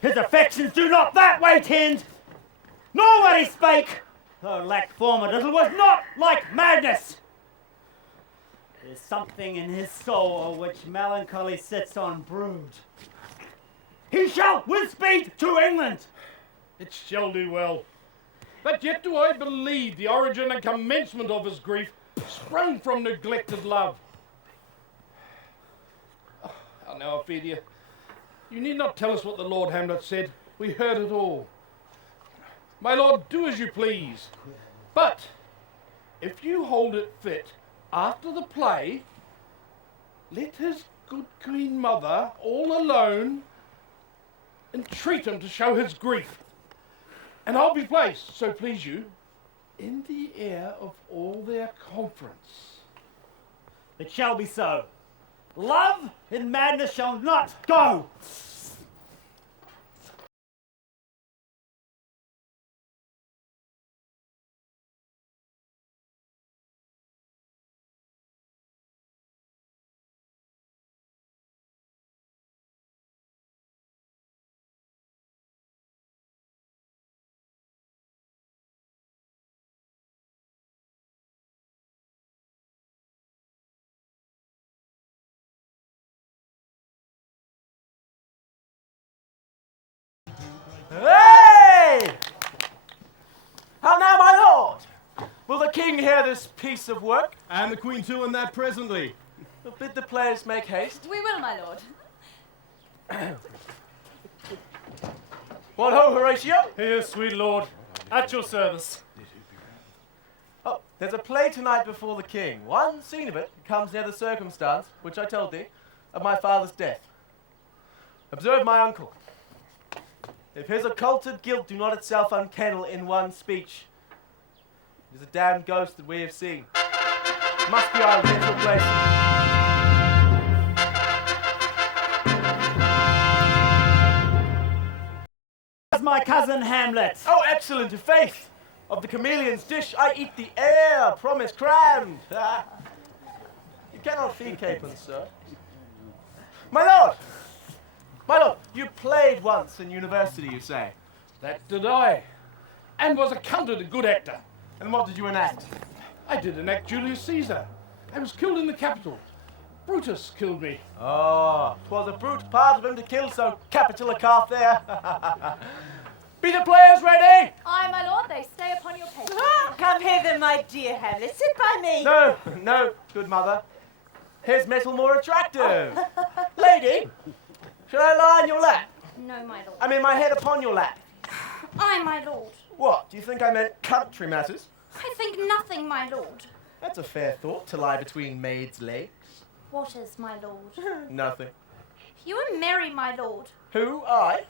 His affections do not that way tend, nor what he spake, though lacked form a little, was not like madness. There's something in his soul which melancholy sits on brood. He shall with speed to England. It shall do well. But yet do I believe the origin and commencement of his grief sprung from neglected love. Oh, now, Ophelia, you need not tell us what the Lord Hamlet said. We heard it all. My lord, do as you please. But if you hold it fit, after the play, let his good queen mother, all alone, entreat him to show his grief. And I'll be placed, so please you, in the ear of all their conference. It shall be so. Love in madness shall not go. Hey! How now, my lord? Will the king hear this piece of work? And the queen too, and that presently. Bid the players make haste. We will, my lord. What ho, Horatio? Here, sweet lord, at your service. Oh, there's a play tonight before the king. One scene of it comes near the circumstance, which I told thee, of my father's death. Observe my uncle. If his occulted guilt do not itself unkennel in one speech, it is a damned ghost that we have seen. Must be our little place. As my cousin Hamlet. Oh, excellent, in faith. Of the chameleon's dish, I eat the air, promise crammed. You cannot feed capons, sir. My lord, you played once in university, you say? That did I, and was accounted a good actor. And what did you enact? I did enact Julius Caesar. I was killed in the Capitol. Brutus killed me. Oh, 'twas a brute part of him to kill so capital a calf there. Be the players ready? Aye, my lord, they stay upon your pace. Come hither, my dear Hamlet. Sit by me. No, good mother. Here's metal more attractive. Lady, should I lie on your lap? No, my lord. I mean, my head upon your lap. Aye, my lord. What, do you think I meant country matters? I think nothing, my lord. That's a fair thought, to lie between maids' legs. What is, my lord? Nothing. You are merry, my lord. Who, I?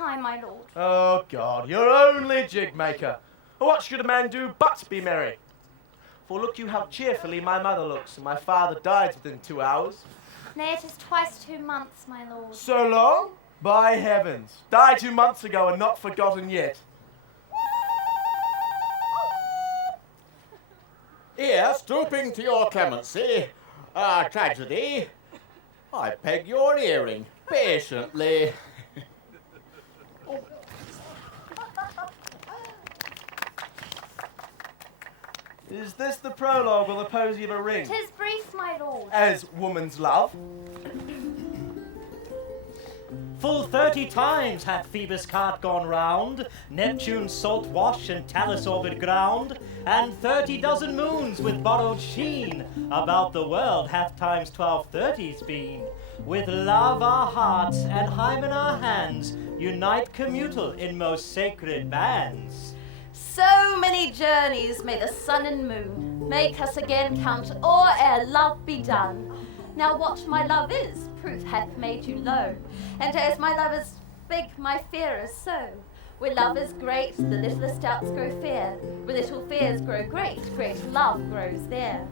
Aye, my lord. Oh, God, you're only jig maker. What should a man do but be merry? For look you how cheerfully my mother looks, and my father died within 2 hours. Nay, it is twice 2 months, my lord. So long? By heavens. Died 2 months ago and not forgotten yet. Here, stooping to your clemency, tragedy, I peg your earring patiently. Is this the prologue or the posy of a ring? 'Tis brief, my lord. As woman's love. Full 30 times hath Phoebus' cart gone round, Neptune's salt wash and Talus orbit ground, and 30 dozen moons with borrowed sheen about the world hath times 1230s been. With love our hearts and hymen our hands unite commutal in most sacred bands. So many journeys may the sun and moon make us again count o'er ere love be done. Now what my love is, proof hath made you low, and as my love is big, my fear is so. Where love is great, the littlest doubts grow fair. Where little fears grow great, great love grows there.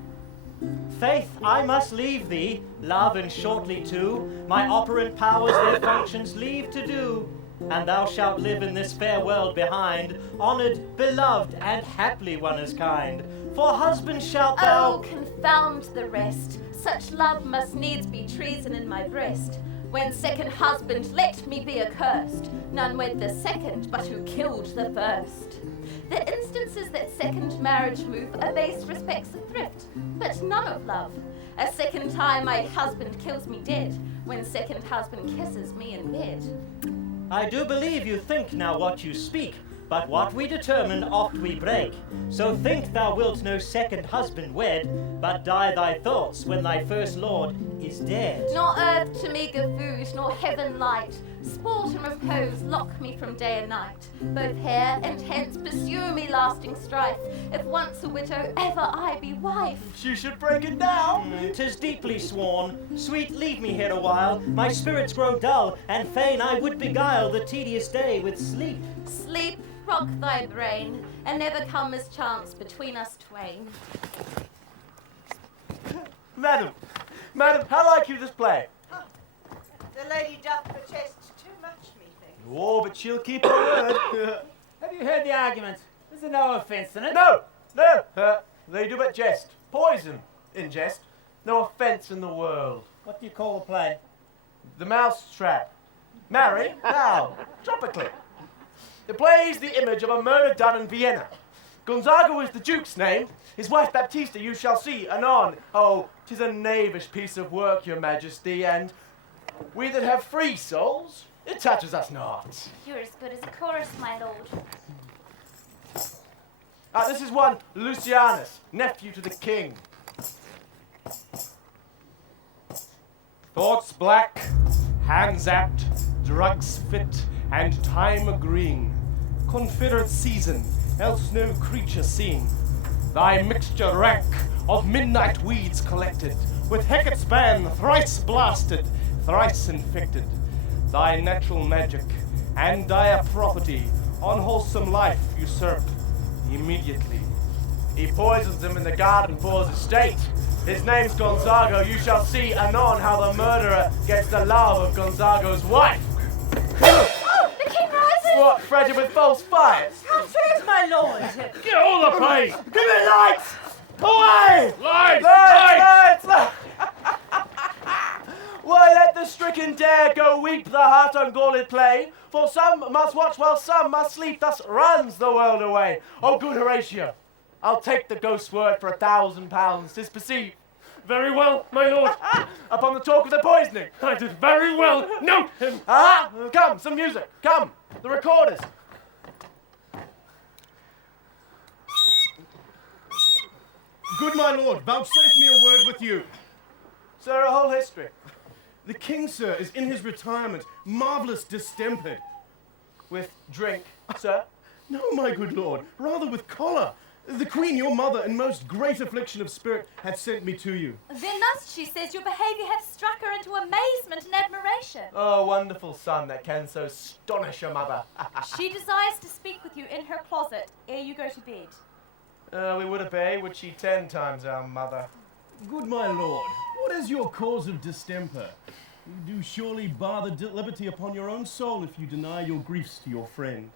Faith, I must leave thee, love, and shortly too, my operant powers their functions leave to do. And thou shalt live in this fair world behind, honoured, beloved, and haply one as kind. For husband shalt thou... Oh, confound the rest. Such love must needs be treason in my breast. When second husband, let me be accursed. None wed the second, but who killed the first. The instances that second marriage move are base respects of thrift, but none of love. A second time my husband kills me dead, when second husband kisses me in bed. I do believe you think now what you speak, but what we determine oft we break. So think thou wilt no second husband wed, but die thy thoughts when thy first lord is dead. Nor earth to meagre food, nor heaven light, sport and repose lock me from day and night. Both here and hence pursue me lasting strife. If once a widow, ever I be wife. You should break it down. 'Tis deeply sworn. Sweet, leave me here a while. My spirits grow dull, and fain I would beguile the tedious day with sleep. Sleep, rock thy brain, and never come as chance between us twain. Madam, how like you this play? The lady doth protest too much, methinks. Oh, but she'll keep her word. Have you heard the argument? Is there no offence in it? No, they do but jest. Poison in jest. No offence in the world. What do you call the play? The Mousetrap. Marry, now, tropically. The play is the image of a murder done in Vienna. Gonzago is the Duke's name. His wife Baptista you shall see anon. Oh, 'tis a knavish piece of work, your majesty, and we that have free souls, it touches us not. You're as good as a chorus, my lord. This is one Lucianus, nephew to the king. Thoughts black, hands apt, drugs fit, and time agreeing. Confederate season, else no creature seen. Thy mixture rank of midnight weeds collected, with Hecate's ban thrice blasted, thrice infected. Thy natural magic and dire property on wholesome life usurp immediately. He poisons him in the garden for his estate. His name's Gonzago. You shall see anon how the murderer gets the love of Gonzago's wife. Oh, the king rises! What, fretted with false fires? How fares my lord? Get all the place! Give me lights! Away! Lights! Lights! Why let the stricken dare go weep the heart ungalled plain? For some must watch while some must sleep, thus runs the world away. Oh, good Horatio, I'll take the ghost's word for £1,000, 'tis perceived. Very well, my lord. Upon the talk of the poisoning. I did very well. Note him. Come, some music, come, the recorders. Good my lord, vouchsafe me a word with you. Sir, a whole history. The king, sir, is in his retirement, marvellous distempered. With drink, sir? No, my good lord, rather with choler. The queen, your mother, in most great affliction of spirit, hath sent me to you. Then thus she says your behaviour hath struck her into amazement and admiration. Oh, wonderful son that can so astonish a mother. She desires to speak with you in her closet ere you go to bed. We would obey, would she 10 times our mother. Good my lord, what is your cause of distemper? You do surely bar the liberty upon your own soul if you deny your griefs to your friend.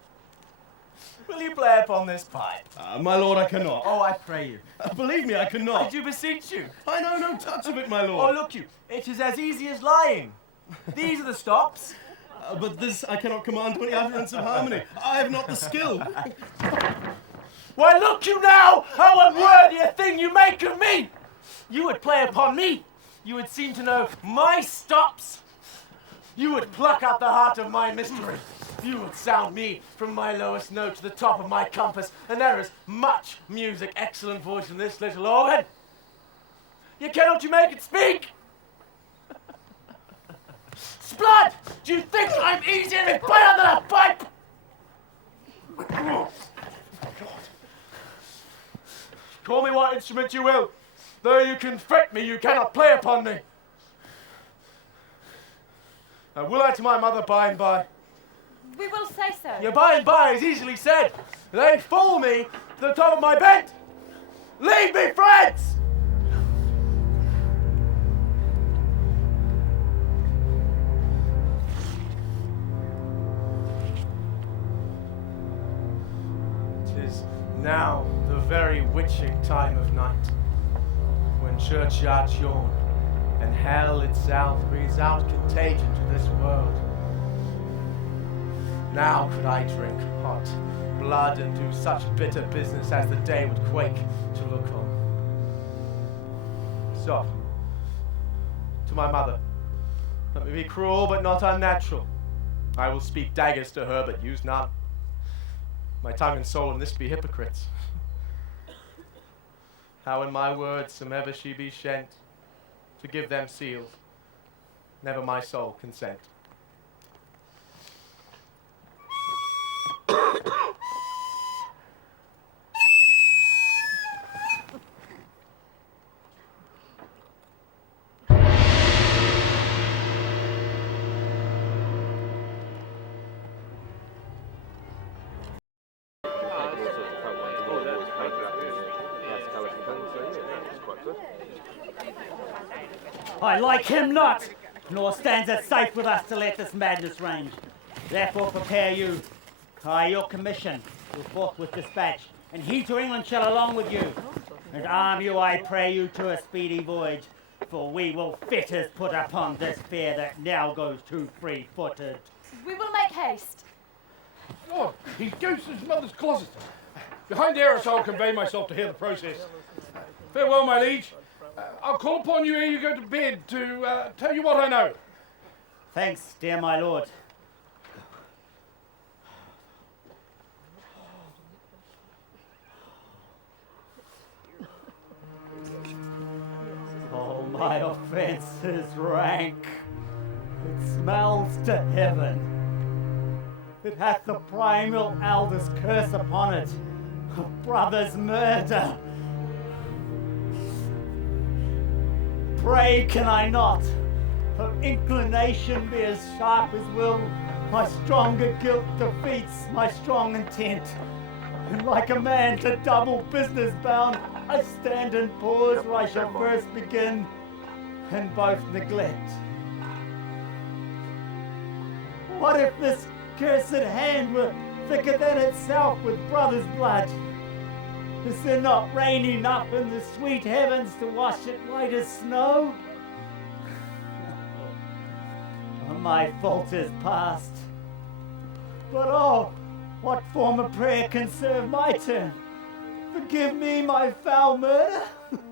Will you play upon this pipe? My lord, I cannot. Oh, I pray you. Believe me, I cannot. I do beseech you. I know no touch of it, my Oh, lord. look you, it is as easy as lying. These are the stops. But this I cannot command to any utterance of harmony. I have not the skill. Why, look you now, how unworthy a thing you make of me! You would play upon me. You would seem to know my stops. You would pluck out the heart of my mystery. You would sound me from my lowest note to the top of my compass, and there is much music, excellent voice in this little organ. Yet cannot you make it speak? Splud! Do you think I'm easier to play than a pipe? Call me what instrument you will. Though you can fret me, you cannot play upon me. Now, will I to my mother by and by? We will say so. Your by and by is easily said. They fool me to the top of my bed. Leave me, friends! Tis now the very witching time of night, when churchyards yawn, and hell itself breathes out contagion to this world. Now could I drink hot blood and do such bitter business as the day would quake to look on. So, to my mother, let me be cruel but not unnatural. I will speak daggers to her, but use none. My tongue and soul in this be hypocrites. How in my words somever she be shent, to give them seals, never my soul consent. I like him not, nor stands it safe with us to let this madness range. Therefore prepare you. I, your commission, will forthwith dispatch, and he to England shall along with you. And arm you, I pray you, to a speedy voyage, for we will fitters put upon this fare that now goes too free-footed. We will make haste. God, he goes to his mother's closet. Behind the arras I'll convey myself to hear the process. Farewell, my liege. I'll call upon you ere you go to bed to tell you what I know. Thanks, dear my lord. Oh, my offence is rank. It smells to heaven. It hath the primal eldest curse upon it, a brother's murder. Pray can I not, her inclination be as sharp as will, my stronger guilt defeats my strong intent. And like a man to double business bound, I stand and pause where I shall first begin, and both neglect. What if this cursed hand were thicker than itself with brother's blood? Is there not rain enough in the sweet heavens to wash it white as snow? My fault is past. But oh, what form of prayer can serve my turn? Forgive me my foul murder?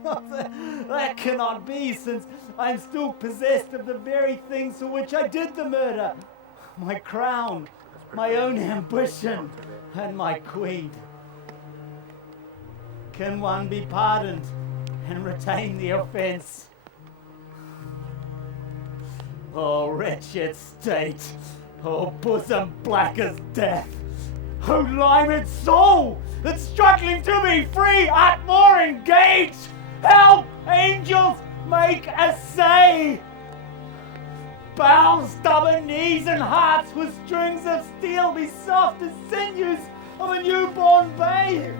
That cannot be, since I am still possessed of the very things for which I did the murder. My crown, my own ambition, and my queen. Can one be pardoned and retain the offence? Oh, wretched state! Oh, bosom black as death! Oh, limed soul that's struggling to be free art more engaged! Help, angels, make essay! Bound stubborn knees and hearts with strings of steel be soft as sinews of a newborn babe!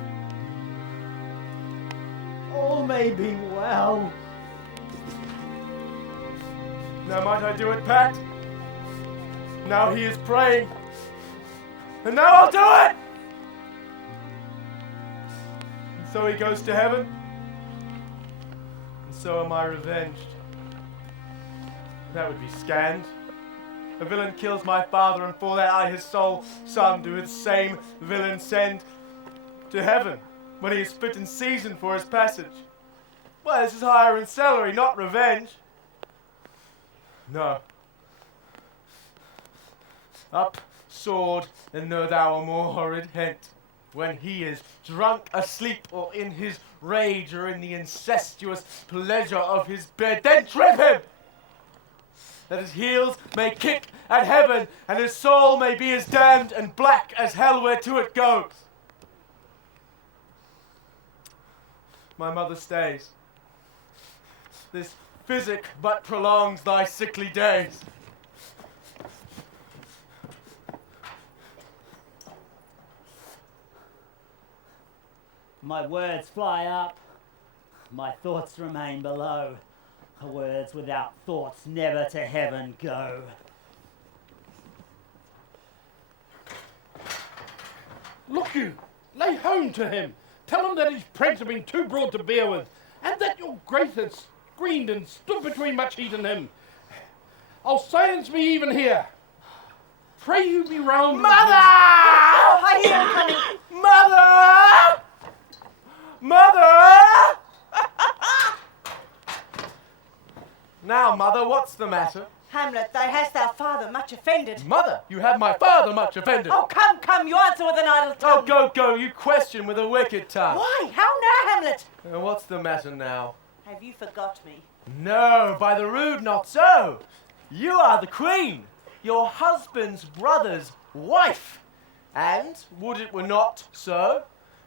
all may be well. Now might I do it, Pat? Now he is praying. And now I'll do it! And so he goes to heaven. And so am I revenged. That would be scanned. A villain kills my father, and for that I, his sole son, do his same villain send to heaven when he is fit in season for his passage. Well, this is hire and salary, not revenge. No. Up, sword, and no thou a more horrid hint. When he is drunk, asleep, or in his rage, or in the incestuous pleasure of his bed, then trip him! That his heels may kick at heaven, and his soul may be as damned and black as hell whereto it goes. My mother stays. This physic but prolongs thy sickly days. My words fly up, my thoughts remain below. Words without thoughts never to heaven go. Look you, lay home to him. Tell him that his pranks have been too broad to bear with, and that your grace has screened and stood between much heat and him. I'll silence me even here. Pray you be round. Mother! I hear him coming. Mother! Mother! Now, mother, what's the matter? Hamlet, thou hast our father much offended. Mother, you have my father much offended. Oh, come, you answer with an idle tongue. Oh, go, you question with a wicked tongue. Why? How now, Hamlet? What's the matter now? Have you forgot me? No, by the rood, not so. You are the queen, your husband's brother's wife. And, would it were not so,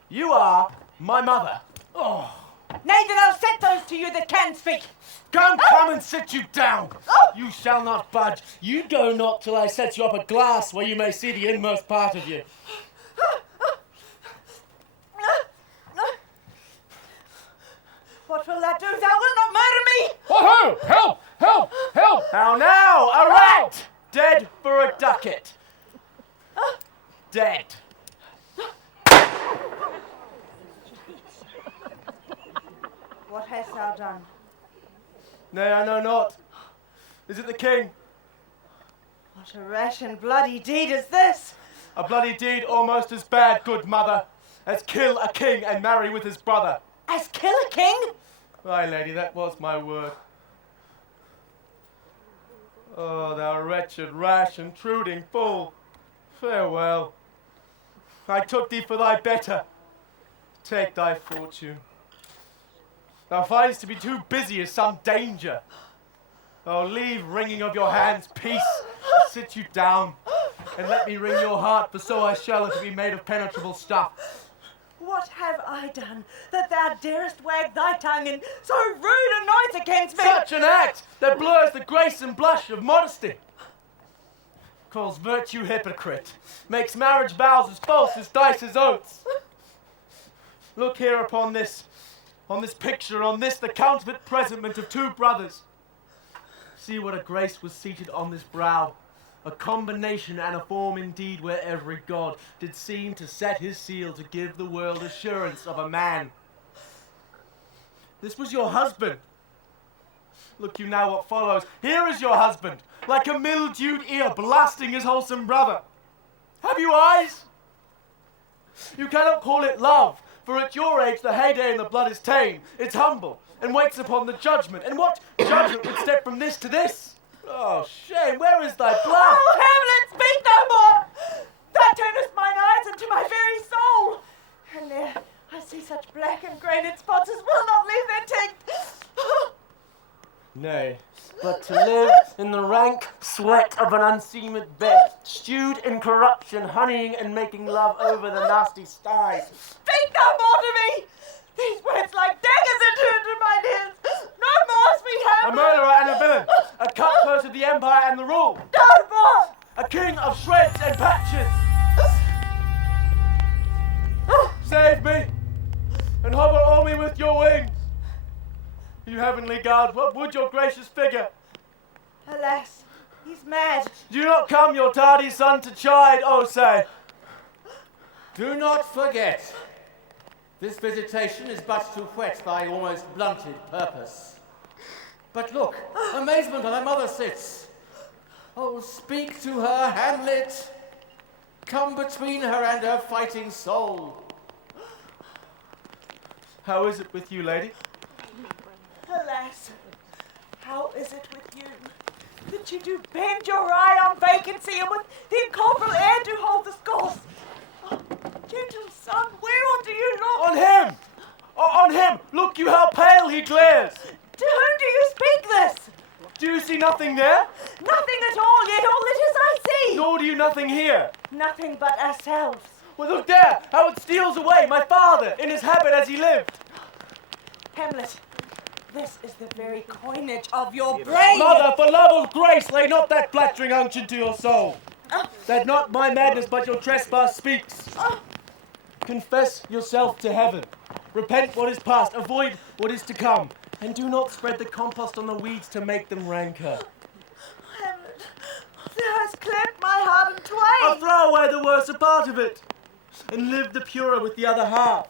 you are my mother. Oh. Nay, then I'll set those to you that can speak. Come and sit you down. You shall not budge. You go not till I set you up a glass where you may see the inmost part of you. What will that do? Thou wilt not murder me! Oh, help! How now? A rat! Dead for a ducat. Dead. What hast thou done? Nay, I know not. Is it the king? What a rash and bloody deed is this? A bloody deed almost as bad, good mother, as kill a king and marry with his brother. As kill a king? Aye, lady, that was my word. Oh, thou wretched, rash, intruding fool, farewell. I took thee for thy better. Take thy fortune. Thou findest to be too busy is some danger. Oh, leave wringing of your hands, peace. Sit you down, and let me wring your heart, for so I shall if it be made of penetrable stuff. What have I done that thou darest wag thy tongue in so rude a noise against me? Such an act that blurs the grace and blush of modesty. Calls virtue hypocrite, makes marriage vows as false as dice's oaths. Look here upon this picture, on this the counterfeit presentment of two brothers. See what a grace was seated on this brow, a combination and a form indeed where every god did seem to set his seal to give the world assurance of a man. This was your husband. Look you now what follows. Here is your husband, like a mildewed ear blasting his wholesome brother. Have you eyes? You cannot call it love, for at your age the heyday in the blood is tame, it's humble, and waits upon the judgment. And what judgment would step from this to this? Oh, shame, where is thy blood? Oh, Hamlet, speak no more! Thou turnest mine eyes into my very soul. And there I see such black and grained spots as will not leave their tinct. Nay, but to live in the rank sweat of an unseamed bed, stewed in corruption, honeying and making love over the nasty skies. Speak no more to me! These words like daggers into mine ears. No more, sweet A Hamlet! murderer and a villain, a cutthroat of the empire and the rule, No more! a king of shreds and patches. Save me, and hover o'er me with your wings. You heavenly guard, what would your gracious figure? Alas, he's mad. Do not come your tardy son to chide, oh say. Do not forget, this visitation is but to whet thy almost blunted purpose. But look, amazement on thy mother sits. Oh, speak to her, Hamlet. Come between her and her fighting soul. How is it with you, lady? Alas, how is it with you that you do bend your eye on vacancy and with the incomparable air do hold the scores? Oh, gentle son, whereon do you look? On him! On him! Look you how pale he glares! To whom do you speak this? Do you see nothing there? Nothing at all, yet all it is I see. Nor do you nothing here. Nothing but ourselves. Well, look there, how it steals away, my father, in his habit as he lived. Hamlet, this is the very coinage of your brain. Mother, for love of grace, lay not that flattering unction to your soul. That not my madness but your trespass speaks. Confess yourself to heaven. Repent what is past, avoid what is to come, and do not spread the compost on the weeds to make them rancour. Hamlet, thou hast cleft my heart in twain. I'll throw away the worser part of it, and live the purer with the other half.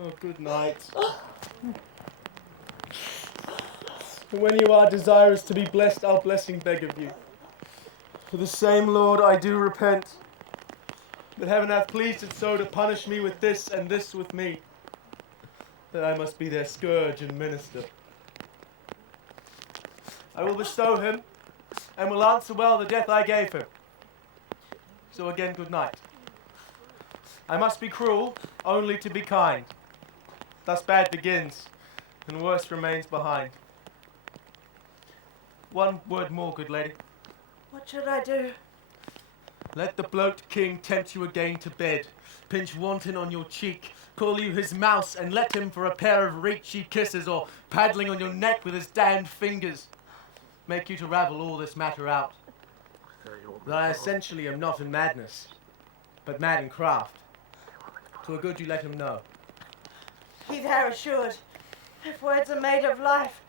Oh, good night. And when you are desirous to be blessed, I'll blessing beg of you. For the same Lord I do repent, that heaven hath pleased it so to punish me with this and this with me, that I must be their scourge and minister. I will bestow him, and will answer well the death I gave him. So again, good night. I must be cruel, only to be kind. Thus bad begins, and worse remains behind. One word more, good lady. What should I do? Let the bloat king tempt you again to bed, pinch wanton on your cheek, call you his mouse, and let him for a pair of reachy kisses, or paddling on your neck with his damned fingers, make you to ravel all this matter out. That I essentially am not in madness, but mad in craft. 'Twere good you let him know. Be thou assured, if words are made of life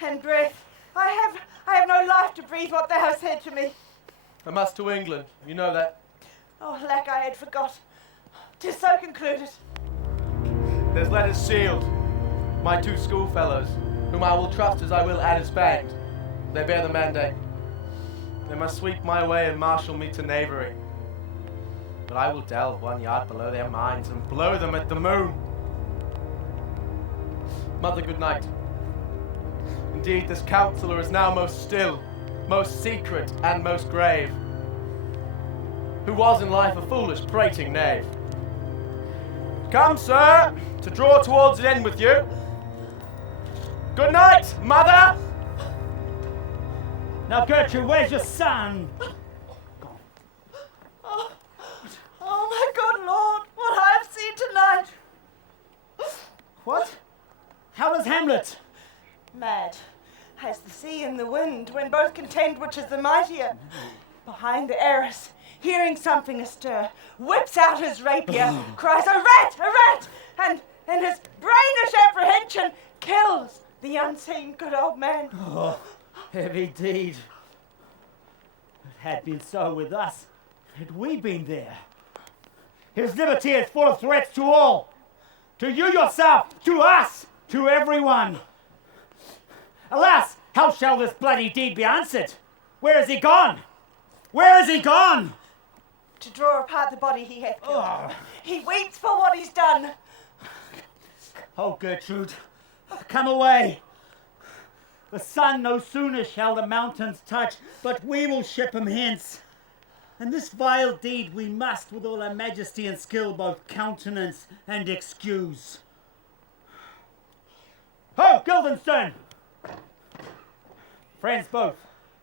and breath, I have no life to breathe what thou hast said to me. I must to England, you know that. Oh, lack I had forgot. 'Tis so concluded. There's letters sealed. My two schoolfellows, whom I will trust as I will Addis band. They bear the mandate. They must sweep my way and marshal me to knavery. But I will delve 1 yard below their minds and blow them at the moon. Mother, good night. Indeed, this counsellor is now most still, most secret, and most grave, who was in life a foolish, prating knave. Come, sir, to draw towards an end with you. Good night, mother! Now, Gertrude, where's your son? Oh my good Lord, what I have seen tonight! What? How is Hamlet? Mad, as the sea and the wind, when both contend which is the mightier. Behind the arras, hearing something astir, whips out his rapier, cries, "A rat! A rat!" and in his brainish apprehension, kills the unseen good old man. Oh, heavy deed. It had been so with us, had we been there. His liberty is full of threats to all. To you yourself, to us, to everyone. Alas, how shall this bloody deed be answered? Where is he gone? Where is he gone? To draw apart the body he hath killed. Oh. He weeps for what he's done. Oh, Gertrude, come away. The sun no sooner shall the mountains touch, but we will ship him hence. And this vile deed we must, with all our majesty and skill, both countenance and excuse. Ho, Guildenstern! Friends both,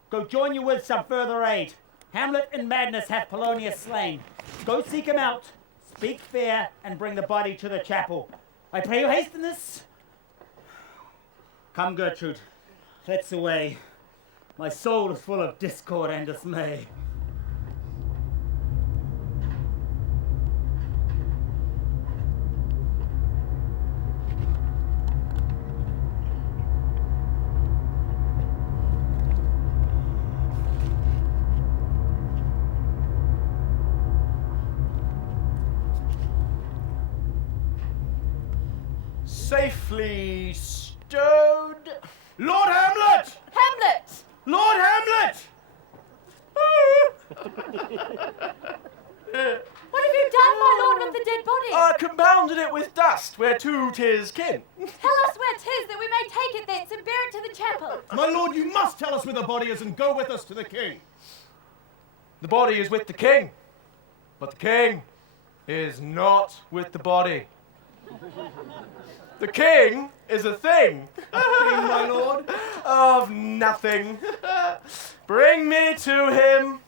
go join you with some further aid. Hamlet in madness hath Polonius slain. Go seek him out, speak fair, and bring the body to the chapel. I pray you hasten this. Come, Gertrude, let's away. My soul is full of discord and dismay. safely stowed. Lord Hamlet! Hamlet! Lord Hamlet! What have you done, my lord, with the dead body? Compounded it with dust, whereto 'tis kin. Tell us where 'tis, that we may take it thence and bear it to the chapel. My lord, you must tell us where the body is and go with us to the king. The body is with the king, but the king is not with the body. The king is a thing. A thing, my lord? Of nothing. Bring me to him.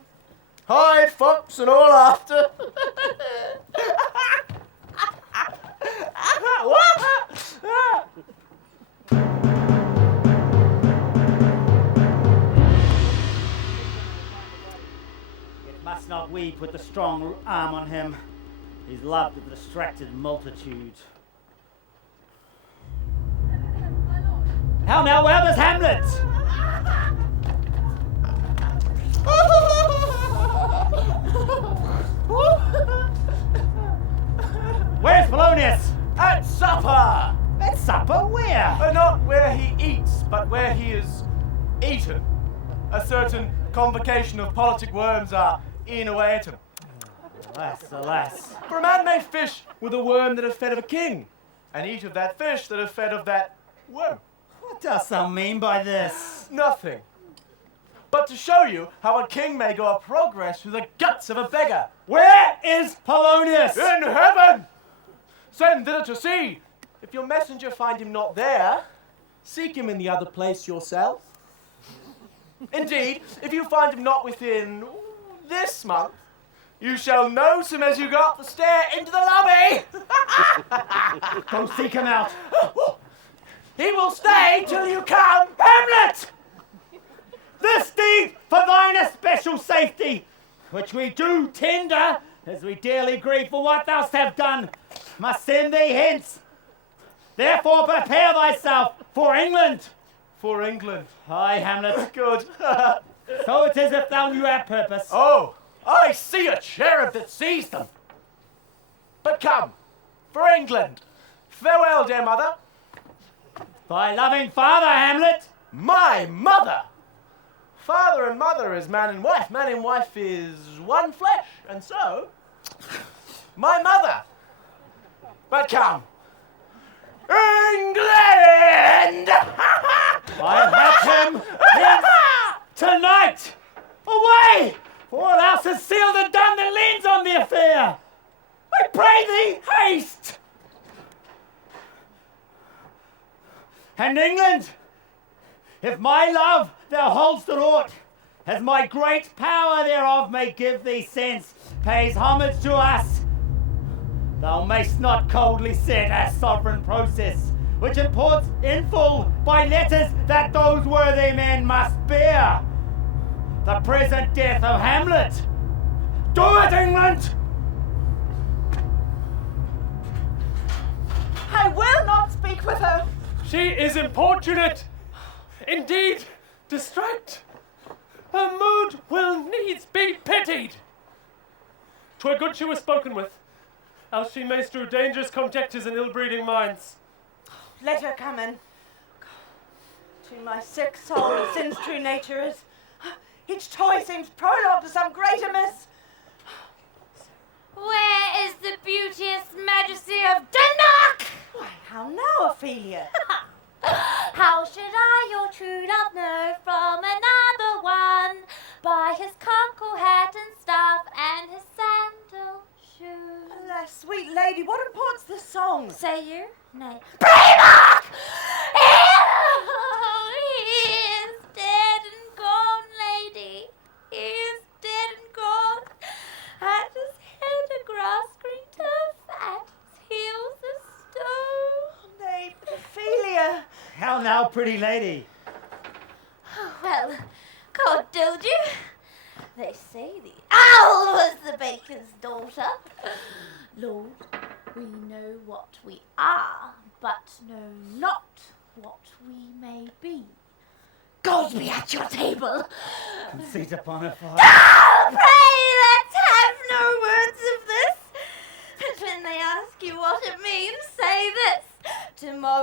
Hide fox and all after. Yet must not we put the strong arm on him? He's loved of the distracted multitude. How now, where is Hamlet? Where's Polonius? At supper! At supper? Where? Not where he eats, but where he is eaten. A certain convocation of politic worms are eaten away at him. Alas, alas. For a man may fish with a worm that have fed of a king, and eat of that fish that have fed of that worm. What dost thou mean by this? Nothing. But to show you how a king may go a progress through the guts of a beggar. Where is Polonius? In heaven! Send thither to see. If your messenger find him not there, seek him in the other place yourself. Indeed, if you find him not within this month, you shall nose him as you go up the stair into the lobby. Go seek him out. He will stay till you come. Hamlet! This deed for thine especial safety, which we do tender, as we dearly grieve for what thou hast done, must send thee hence. Therefore prepare thyself for England. For England. Aye, Hamlet. Good. So it is if thou knew our purpose. Oh, I see a cherub that sees them. But come, for England. Farewell, dear mother. Thy loving father, Hamlet. My mother! Father and mother is man and wife. Man and wife is one flesh. And so, my mother. But come, England! I have him hence tonight. Away! For all else is sealed and done that leans on the affair. I pray thee, haste! And England, if my love thou hold'st at aught, as my great power thereof may give thee sense, pays homage to us, thou mayst not coldly set our sovereign process, which imports in full by letters that those worthy men must bear the present death of Hamlet. Do it, England! I will not speak with her. She is importunate, indeed distract. Her mood will needs be pitied. 'Twere good she was spoken with, else she may strew dangerous conjectures in ill-breeding minds. Let her come in. To my sick soul, sin's true nature is. Each toy seems prologue to some great amiss. Where is the beauteous majesty of Denmark? Why, how now, Ophelia? How should I, your true love, know from another one? By his cockle hat and staff and his sandal shoes. Alas, sweet lady, what imports this song? Say you? Nay. Primark! He is dead and gone, lady. He is dead and gone. At his head a grass green turf, at his heels a stone. Nay, but Ophelia. How now, pretty lady? Well, God told you. They say the owl was the baker's daughter. Lord, we know what we are, but know not what we may be. God be at your table. Conceit upon her fire. Oh, pray, let's have no words of this. But when they ask you what it means, say this. To-morrow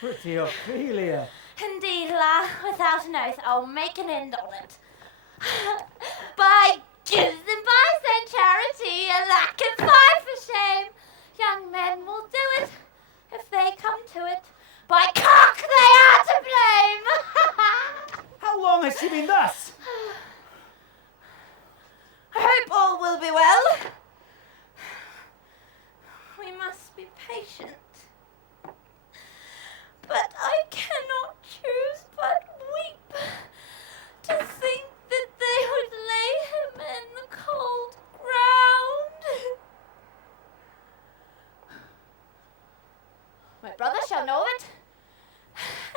Pretty Ophelia. Indeed, La, without an oath, I'll make an end on it. By Gibbs and by St. Charity, a lack and five for shame. Young men will do it, if they come to it. By cock, they are to blame. How long has she been thus? I hope all will be well. We must be patient. But I cannot choose but weep to think that they would lay him in the cold ground. My brother shall know it,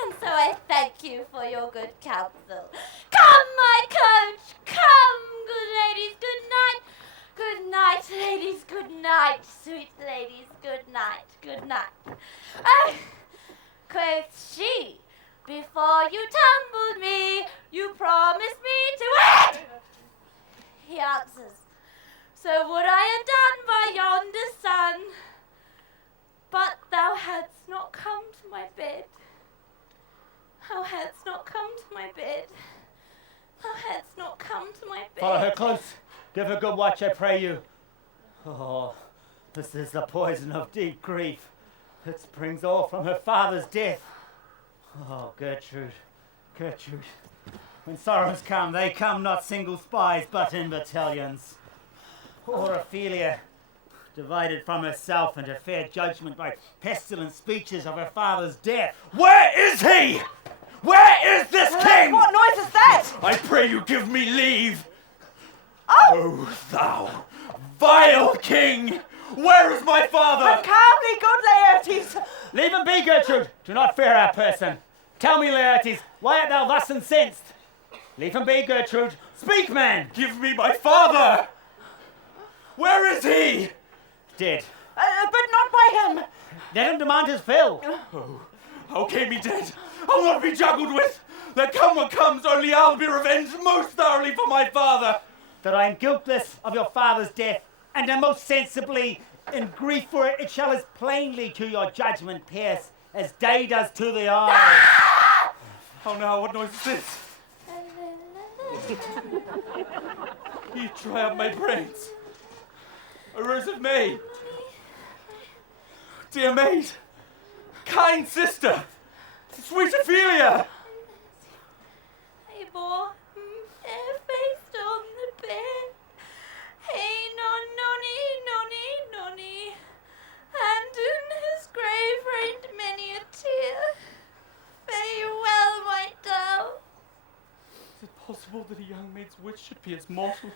and so I thank you for your good counsel. Come, my coach, come, good ladies, good night. Good night, ladies, good night, sweet ladies, good night, good night. Oh, quoth she, before you tumbled me, you promised me to wed. He answers, so would I have done by yonder sun, but thou hadst not come to my bed. Thou hadst not come to my bed. Thou hadst not come to my bed. Follow her close. Give her good watch, I pray you. Oh, this is the poison of deep grief. It springs all from her father's death. Oh, Gertrude, Gertrude. When sorrows come, they come not single spies, but in battalions. Poor Ophelia, divided from herself and her fair judgment by pestilent speeches of her father's death. Where is he? Where is this king? What noise is that? I pray you give me leave. Oh! Oh, thou vile king! Where is my father? Calmly, good Laertes. Leave him be, Gertrude. Do not fear our person. Tell me, Laertes, why art thou thus incensed? Leave him be, Gertrude. Speak, man. Give me my father! Where is he? Dead. But not by him. Let him demand his fill. Oh, how came he dead? I'll not be juggled with. Let come what comes, only I'll be revenged most thoroughly for my father. That I am guiltless of your father's death, and am most sensibly in grief for it, it shall as plainly to your judgment pierce as day does to the eye. Oh no, what noise is this? Ye dry up my brains. A rose of May. Dear maid, kind sister, sweet Ophelia. Hey, boy, faced on the bed. Hey, nonny, and in his grave rained many a tear. Fare you well, my dove. Is it possible that a young maid's wit should be as mortal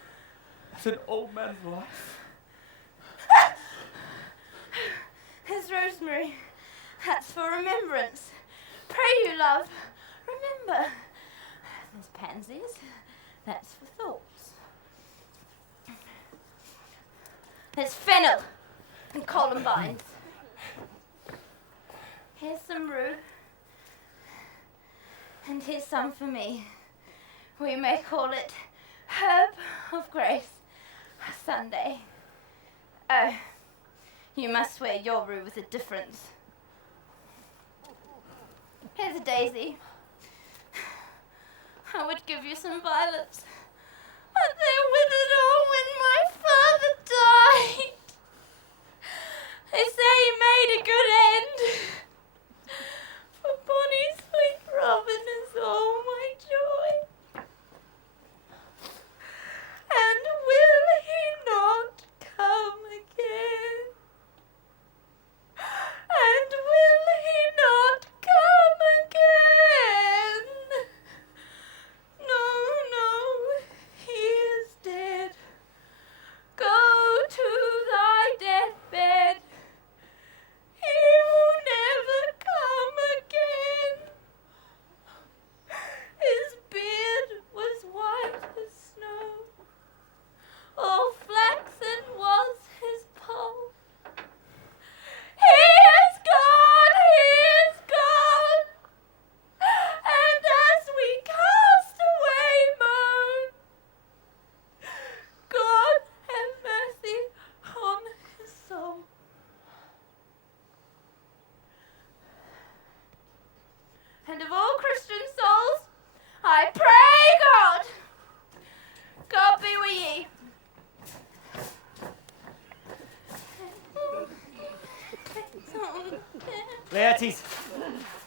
as an old man's life? His rosemary, that's for remembrance. Pray you, love, remember. There's pansies, that's for thoughts. There's fennel and columbines. Here's some rue, and here's some for me. We may call it Herb of Grace Sunday. Oh, you must wear your rue with a difference. Here's a daisy. I would give you some violets, but they withered all when my father died. They say he made a good end. For bonny sweet Robin is all my joy. And will he not come again? And will he not come again? No,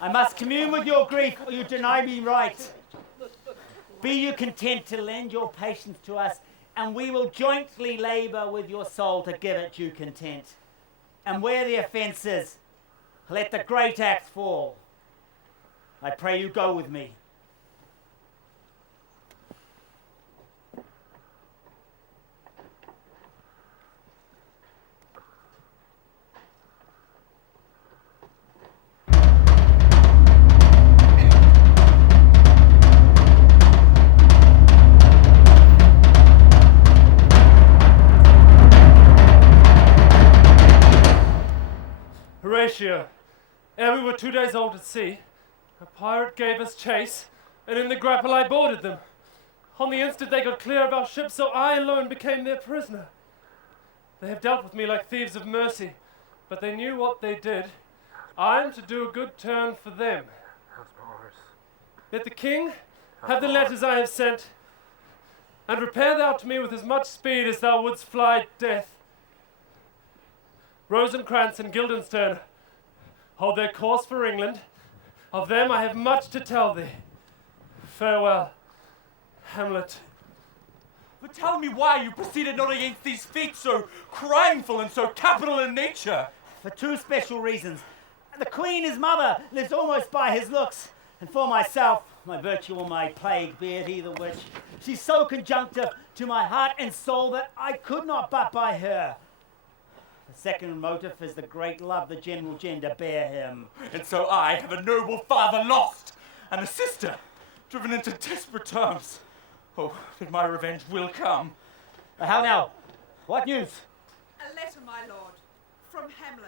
I must commune with your grief, or you deny me right. Be you content to lend your patience to us, and we will jointly labour with your soul to give it due content. And where the offence is, let the great axe fall. I pray you go with me. Horatio, ere we were 2 days old at sea, a pirate gave us chase, and in the grapple I boarded them. On the instant they got clear of our ship, so I alone became their prisoner. They have dealt with me like thieves of mercy, but they knew what they did. I am to do a good turn for them. Let the king have the letters I have sent, and repair thou to me with as much speed as thou wouldst fly death. Rosencrantz and Guildenstern hold their course for England. Of them I have much to tell thee. Farewell, Hamlet. But tell me why you proceeded not against these feats so crimeful and so capital in nature. For two special reasons. The Queen, his mother, lives almost by his looks. And for myself, my virtue or my plague, be it either which, she's so conjunctive to my heart and soul that I could not but by her. The second motive is the great love the general gender bear him. And so I have a noble father lost, and a sister driven into desperate terms. Oh, that my revenge will come. How now? What news? A letter, my lord, from Hamlet.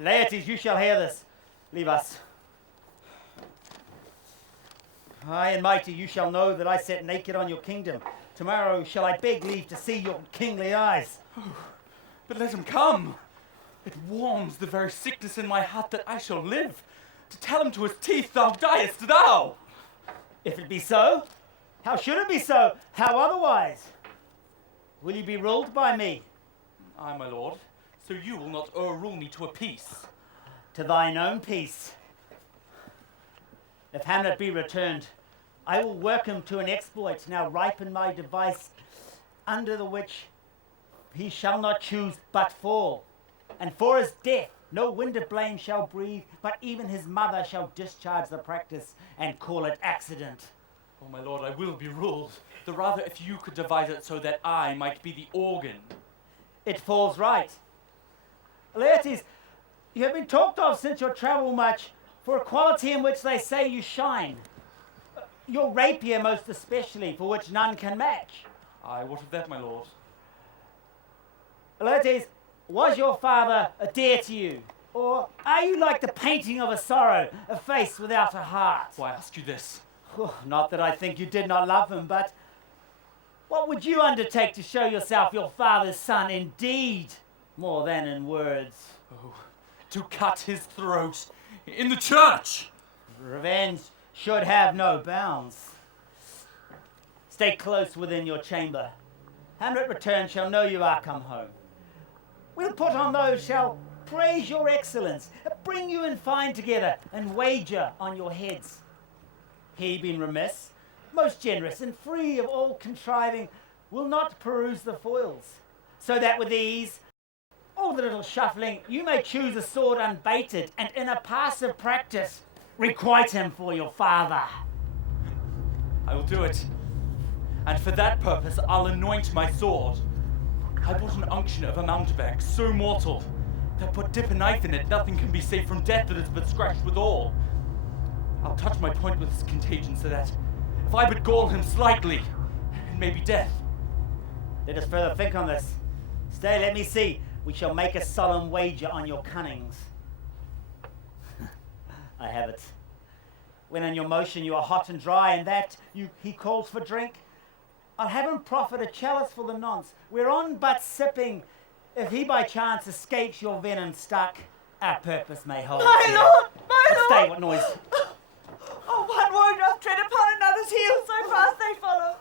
Laertes, you shall hear this. Leave us. High and mighty, you shall know that I sat naked on your kingdom. Tomorrow shall I beg leave to see your kingly eyes. Oh, but let him come. It warms the very sickness in my heart that I shall live. To tell him to his teeth, thou diest thou. If it be so, how should it be so? How otherwise? Will you be ruled by me? Aye, my lord. So you will not o'errule me to a peace. To thine own peace. If Hamlet be returned, I will work him to an exploit now ripe in my device, under the which he shall not choose but fall. And for his death no wind of blame shall breathe, but even his mother shall discharge the practice and call it accident. Oh, my lord, I will be ruled. The rather if you could devise it so that I might be the organ. It falls right. Laertes, you have been talked of since your travel much for a quality in which they say you shine. Your rapier most especially, for which none can match. Aye, what of that, my lord? Laertes, was your father a dear to you? Or are you like the painting of a sorrow, a face without a heart? Why ask you this? Oh, not that I think you did not love him, but what would you undertake to show yourself your father's son in deed, more than in words? Oh, to cut his throat in the church! Revenge should have no bounds. Stay close within your chamber. Hamlet return shall know you are come home. We'll put on those shall praise your excellence, bring you in fine together, and wager on your heads. He, being remiss, most generous and free of all contriving, will not peruse the foils, so that with ease, all the little shuffling, you may choose a sword unbaited, and in a passive practice, requite him for your father. I will do it. And for that purpose, I'll anoint my sword. I bought an unction of a mountebank so mortal that but dip a knife in it, nothing can be saved from death that is but scratched withal. I'll touch my point with this contagion so that if I but gall him slightly, it may be death. Let us further think on this. Stay, let me see. We shall make a solemn wager on your cunnings. I have it. When in your motion you are hot and dry, and that he calls for drink, I'll have him proffer a chalice for the nonce, whereon but sipping, if he by chance escapes your venom stuck, our purpose may hold. My lord! My But lord! stay, what noise? Oh, one woe doth tread upon another's heel, so fast they follow.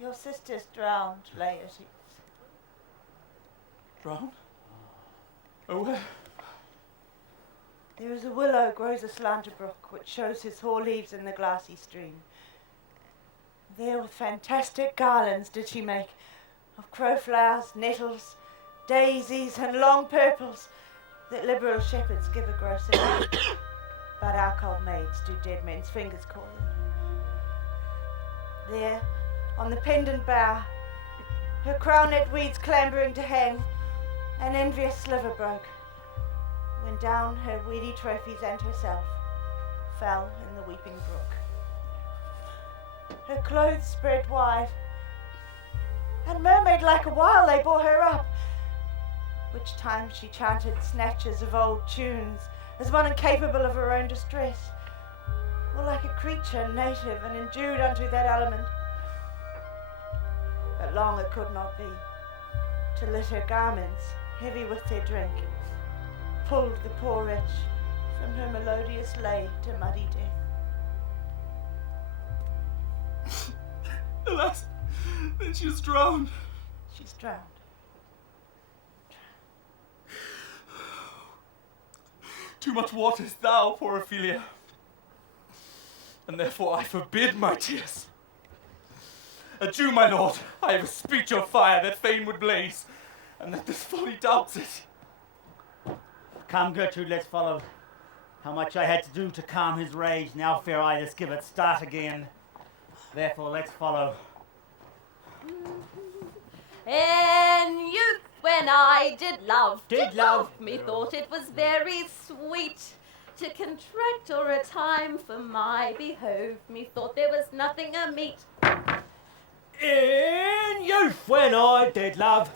Your sister's drowned, Laertes. Drowned? Oh, where? There is a willow grows aslant a brook, which shows his hoar leaves in the glassy stream. There with fantastic garlands did she make, of crowflowers, nettles, daisies, and long purples, that liberal shepherds give a grosser name, but our cold maids do dead men's fingers call them. There, on the pendant bough, her crownet weeds clambering to hang, an envious sliver broke, when down her weedy trophies and herself fell in the weeping brook. Her clothes spread wide, and mermaid like a while they bore her up, which time she chanted snatches of old tunes, as one incapable of her own distress, or like a creature native and endued unto that element. But long it could not be, till lit her garments, heavy with their drink, pulled the poor wretch from her melodious lay to muddy death. Alas, then she is drowned. She's drowned. Too much watest thou, poor Ophelia, and therefore I forbid my tears. Adieu, my lord, I have a speech of fire that fain would blaze, and that this folly doubts it. Come, Gertrude, let's follow. How much I had to do to calm his rage, now fear I this give it start again. Therefore, let's follow. In youth, when I did love, love, methought it was very sweet to contract or a time for my behove. Methought there was nothing ameet. In youth, when I did love,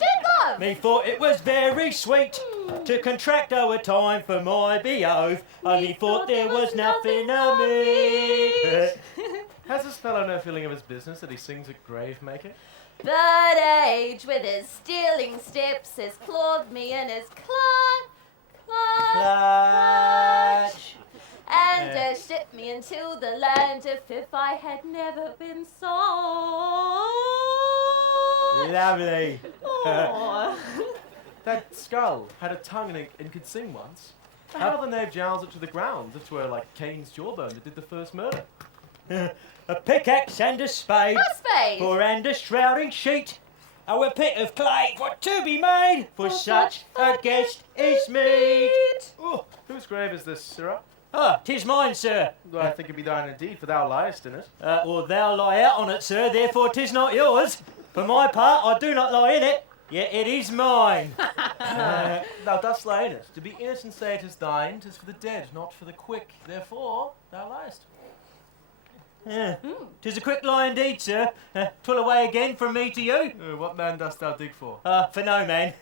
methought it was very sweet to contract our time for my behove. Only thought there was nothing amiss. Has this fellow no feeling of his business that he sings a grave maker? But age with his stealing steps has clothed me in his clutch, and has shipped me into the land of if I had never been so Lovely. That skull had a tongue and could sing once. How the knave jowls it to the ground, if 'twere like Cain's jawbone that did the first murder. A pickaxe and a spade, for and a shrouding sheet, our pit of clay for to be made, for such a guest is meet. Oh, whose grave is this, sirrah? Ah, 'tis mine, sir. I think it be thine indeed, for thou liest in it. Well, thou lie out on it, sir, therefore 'tis not yours. For my part, I do not lie in it, yet it is mine. Thou dost lie in it. To be in it and say it is thine, 'tis for the dead, not for the quick. Therefore, thou liest. 'Tis a quick lie indeed, sir. 'Twill away again from me to you. What man dost thou dig for? For no man.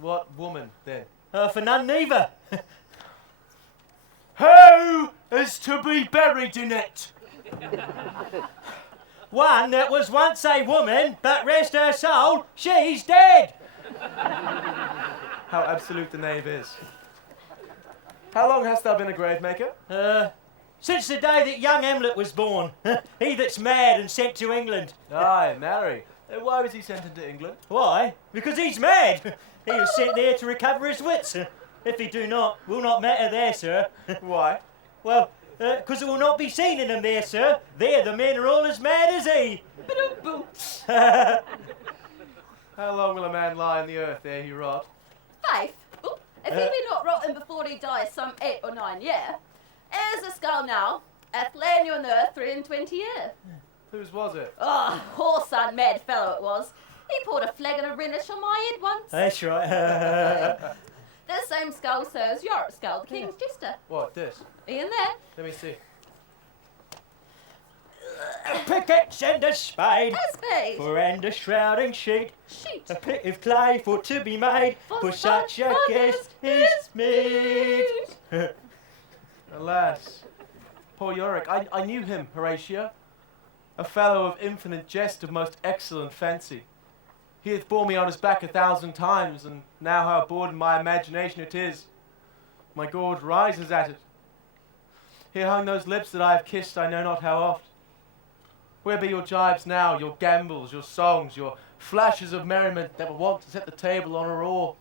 What woman, then? For none neither. Who is to be buried in it? One that was once a woman, but rest her soul, she's dead. How absolute the knave is. How long hast thou been a grave maker? Since the day that young Hamlet was born. He that's mad and sent to England. Aye, marry. Why was he sent into England? Why? Because he's mad. He was sent there to recover his wits. If he do not, will not matter there, sir. Why? Well, because it will not be seen in them there, sir. There the men are all as mad as he. How long will a man lie in the earth ere he rot? Faith, if he be not rotten before he dies some 8 or 9 year, here's a skull now, hath lain you on the earth 23 year. Whose was it? Horse and mad fellow it was. He poured a flagon of Rhenish on my head once. That's right. The same skull, sir, as your skull, the King's Jester. What, this? In there. Let me see. A pickaxe and a spade. A spade. For and a shrouding sheet. A pit of clay for to be made. For such a guest is meet. Alas. Poor Yorick. I knew him, Horatio. A fellow of infinite jest, of most excellent fancy. He hath borne me on his back 1,000 times, and now how bored in my imagination it is. My gorge rises at it. Here hung those lips that I have kissed I know not how oft. Where be your jibes now, your gambols, your songs, your flashes of merriment that were wont to set the table on a roar?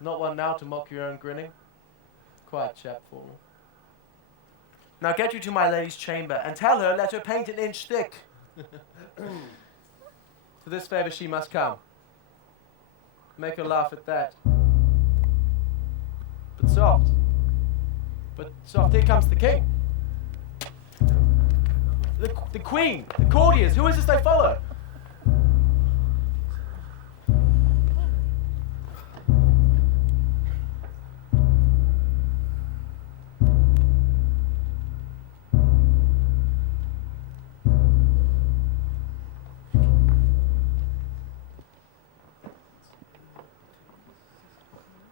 Not one now to mock your own grinning. Quiet chap for me. Now get you to my lady's chamber and tell her let her paint an inch thick. For this favour she must come. Make her laugh at that. But soft. But soft, here comes the king. The queen, the courtiers, who is this they follow?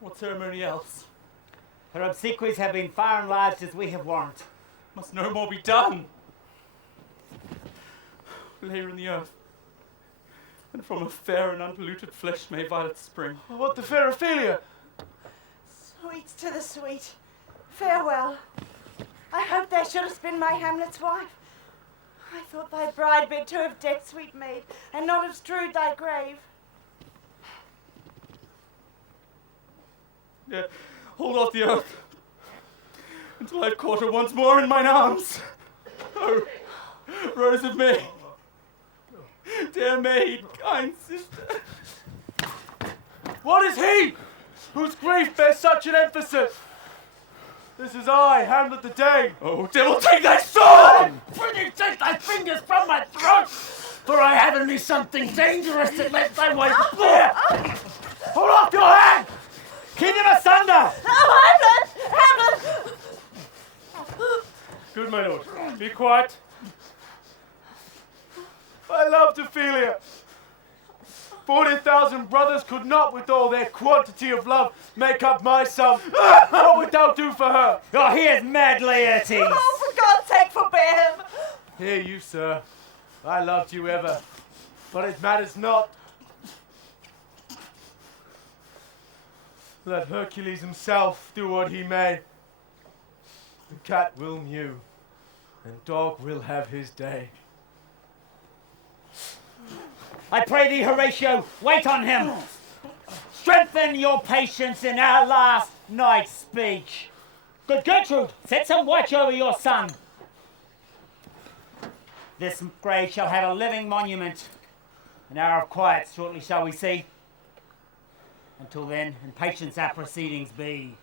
What ceremony else? Her obsequies have been far enlarged as we have warrant. Must no more be done. Lay her in the earth, and from a fair and unpolluted flesh may violets spring. What the fair Ophelia? Sweets to the sweet. Farewell. I hope thou shouldst been my Hamlet's wife. I thought thy bride bid to have dead, sweet maid, and not have strewed thy grave. Yeah, hold off the earth until I've caught her once more in mine arms. Oh, Rose of May, dear maid, kind sister. What is he whose grief bears such an emphasis? This is I, Hamlet the Dane. Oh, devil, take thy sword! Prithee, take thy fingers from my throat, for I have in me something dangerous that lets thy wife fear. Hold off your hand! Keep them asunder! Oh, Hamlet! Hamlet! Good, my lord. Be quiet. I loved Ophelia. 40,000 brothers could not, with all their quantity of love, make up my sum. What would thou do for her? Oh, he is mad, Laertes! Oh, for God's sake, forbear him! Hear you, sir. I loved you ever, but it matters not. Let Hercules himself do what he may. The cat will mew, and dog will have his day. I pray thee, Horatio, wait on him. Strengthen your patience in our last night's speech. Good Gertrude, set some watch over your son. This grave shall have a living monument. An hour of quiet shortly shall we see. Until then, in patience our proceedings be.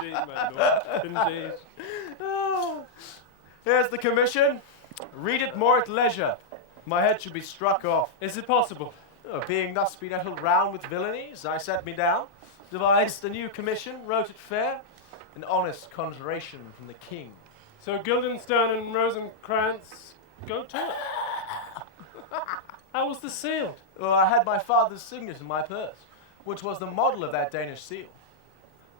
Indeed, my lord. Indeed. Here's the commission. Read it more at leisure. My head should be struck off. Is it possible? Oh, being thus benettled round with villainies, I sat me down, devised a new commission, wrote it fair, an honest conjuration from the king. So Guildenstern and Rosencrantz go to it. How was this sealed? Well, I had my father's signet in my purse, which was the model of that Danish seal.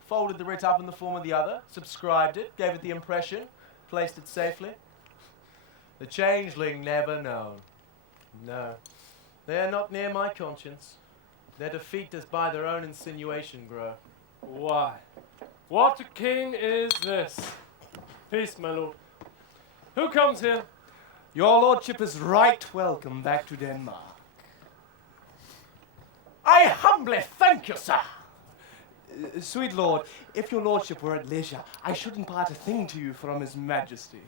Folded the writ up in the form of the other, subscribed it, gave it the impression, placed it safely. The changeling never known. No, they are not near my conscience. Their defeat does by their own insinuation grow. Why? What a king is this? Peace, my lord. Who comes here? Your lordship is right welcome back to Denmark. I humbly thank you, sir. Sweet lord, if your lordship were at leisure, I should impart a thing to you from his majesty.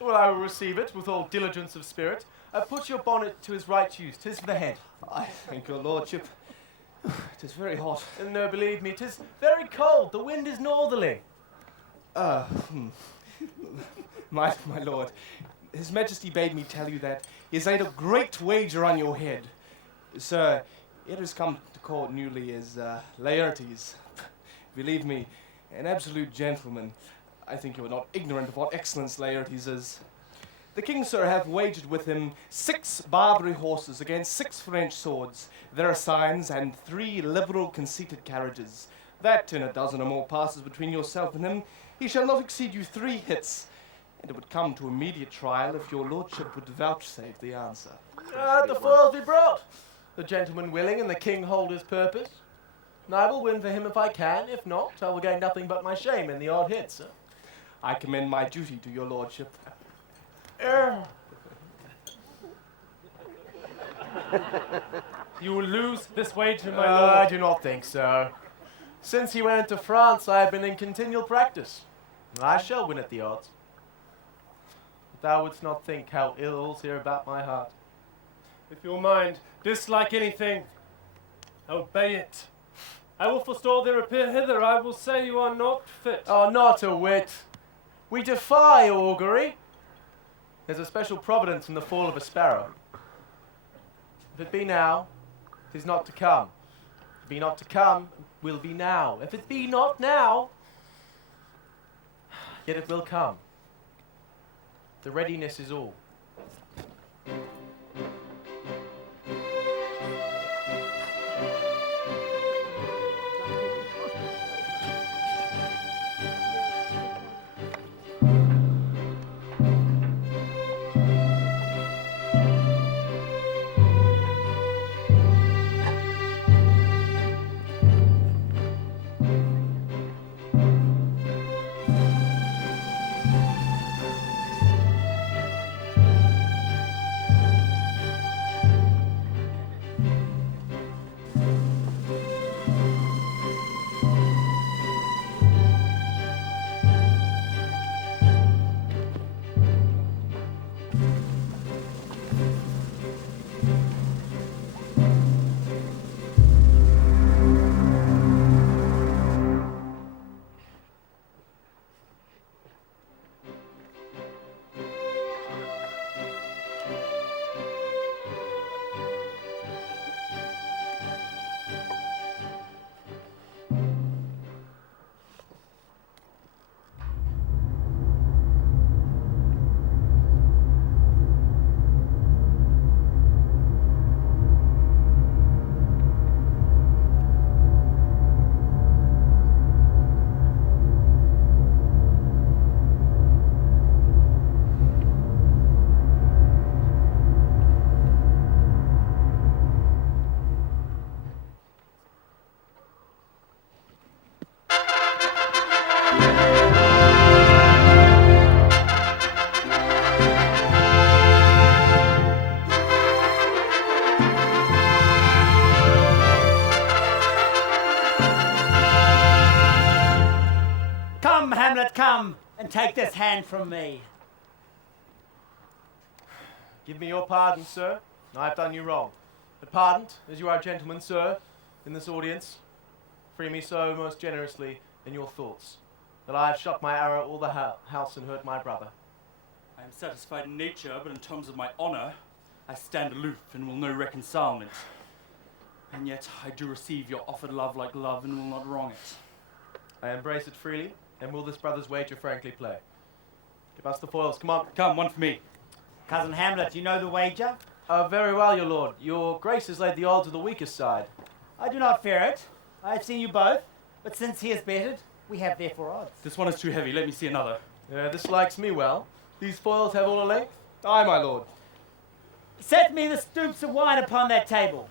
Well, I will receive it with all diligence of spirit. Put your bonnet to his right use. 'Tis for the head. I thank your lordship. It is very hot. No, believe me, 'tis very cold. The wind is northerly. My lord, His Majesty bade me tell you that he has laid a great wager on your head. Sir, it has come to court newly as Laertes. Believe me, an absolute gentleman. I think you are not ignorant of what excellence Laertes is. The king, sir, hath wagered with him 6 Barbary horses against 6 French swords, their assigns, and 3 liberal conceited carriages. That in a dozen or more passes between yourself and him, he shall not exceed you 3 hits, and it would come to immediate trial if your lordship would vouchsafe the answer. The foils be brought. The gentleman willing and the king hold his purpose. And I will win for him if I can. If not, I will gain nothing but my shame in the odd hit, sir. I commend my duty to your lordship. You will lose this wager, my I lord. do not think so. Since he went to France, I have been in continual practice. I shall win at the odds. But thou wouldst not think how ill all's here about my heart. If your mind dislike anything, obey it. I will forestall their appear hither. I will say you are not fit. Oh, not a whit. We defy augury. There's a special providence in the fall of a sparrow. If it be now, 'tis not to come. If it be not to come, will be now. If it be not now, yet it will come. The readiness is all. Hamlet, come and take this hand from me. Give me your pardon, sir. I have done you wrong. But pardoned, as you are a gentleman, sir, in this audience, free me so most generously in your thoughts, that I have shot my arrow all the house and hurt my brother. I am satisfied in nature, but in terms of my honour, I stand aloof and will no reconcilement. And yet I do receive your offered love like love and will not wrong it. I embrace it freely, and will this brother's wager frankly play. Give us the foils, come on. Come, one for me. Cousin Hamlet, you know the wager? Very well, your lord. Your grace has laid the odds to the weakest side. I do not fear it. I have seen you both, but since he has betted, we have therefore odds. This one is too heavy. Let me see another. This likes me well. These foils have all a length? Aye, my lord. Set me the stoops of wine upon that table.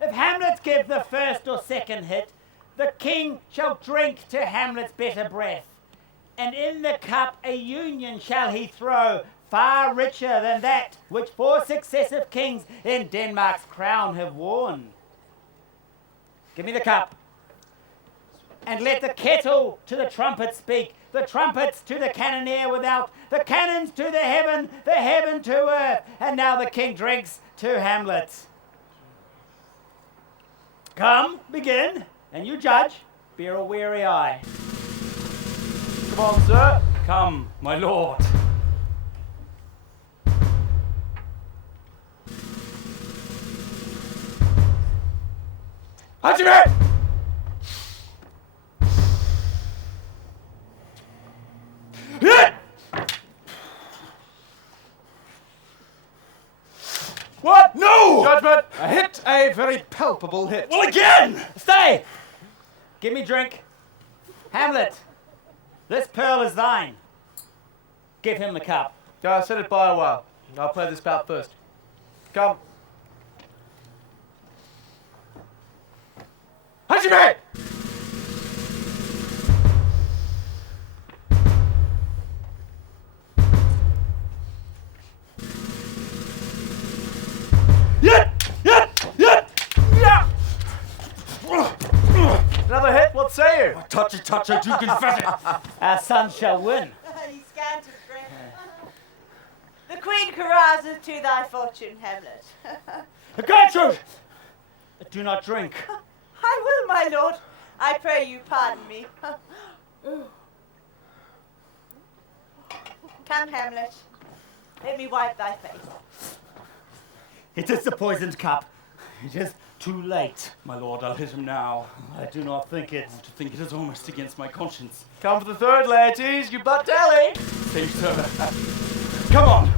If Hamlet give the first or second hit, the king shall drink to Hamlet's better breath, and in the cup a union shall he throw, far richer than that which 4 successive kings in Denmark's crown have worn. Give me the cup, and let the kettle to the trumpet speak, the trumpets to the cannoneer without, the cannons to the heaven to earth. And now the king drinks to Hamlet. Come, begin, and you judge. Bear a weary eye. Come on, sir. Come, my lord. Regiment! What? No! Judgment! A hit, a very palpable hit. Well, again! Stay! Give me drink. Hamlet, this pearl is thine. Give him the cup. Set it by a while. I'll play this bout first. Come. Regiment! Another hit, what say you? Touch it, I do confess it. Our son shall win. He scant of breath. The queen carouses to thy fortune, Hamlet. Gertrude! Do not drink. I will, my lord. I pray you pardon me. Come, Hamlet. Let me wipe thy face. It is the poisoned cup. It is too late. My lord, I'll hit him now. I do not think it. To think it is almost against my conscience. Come for the third, Laertes, you butt dally. Same, sir. Come on!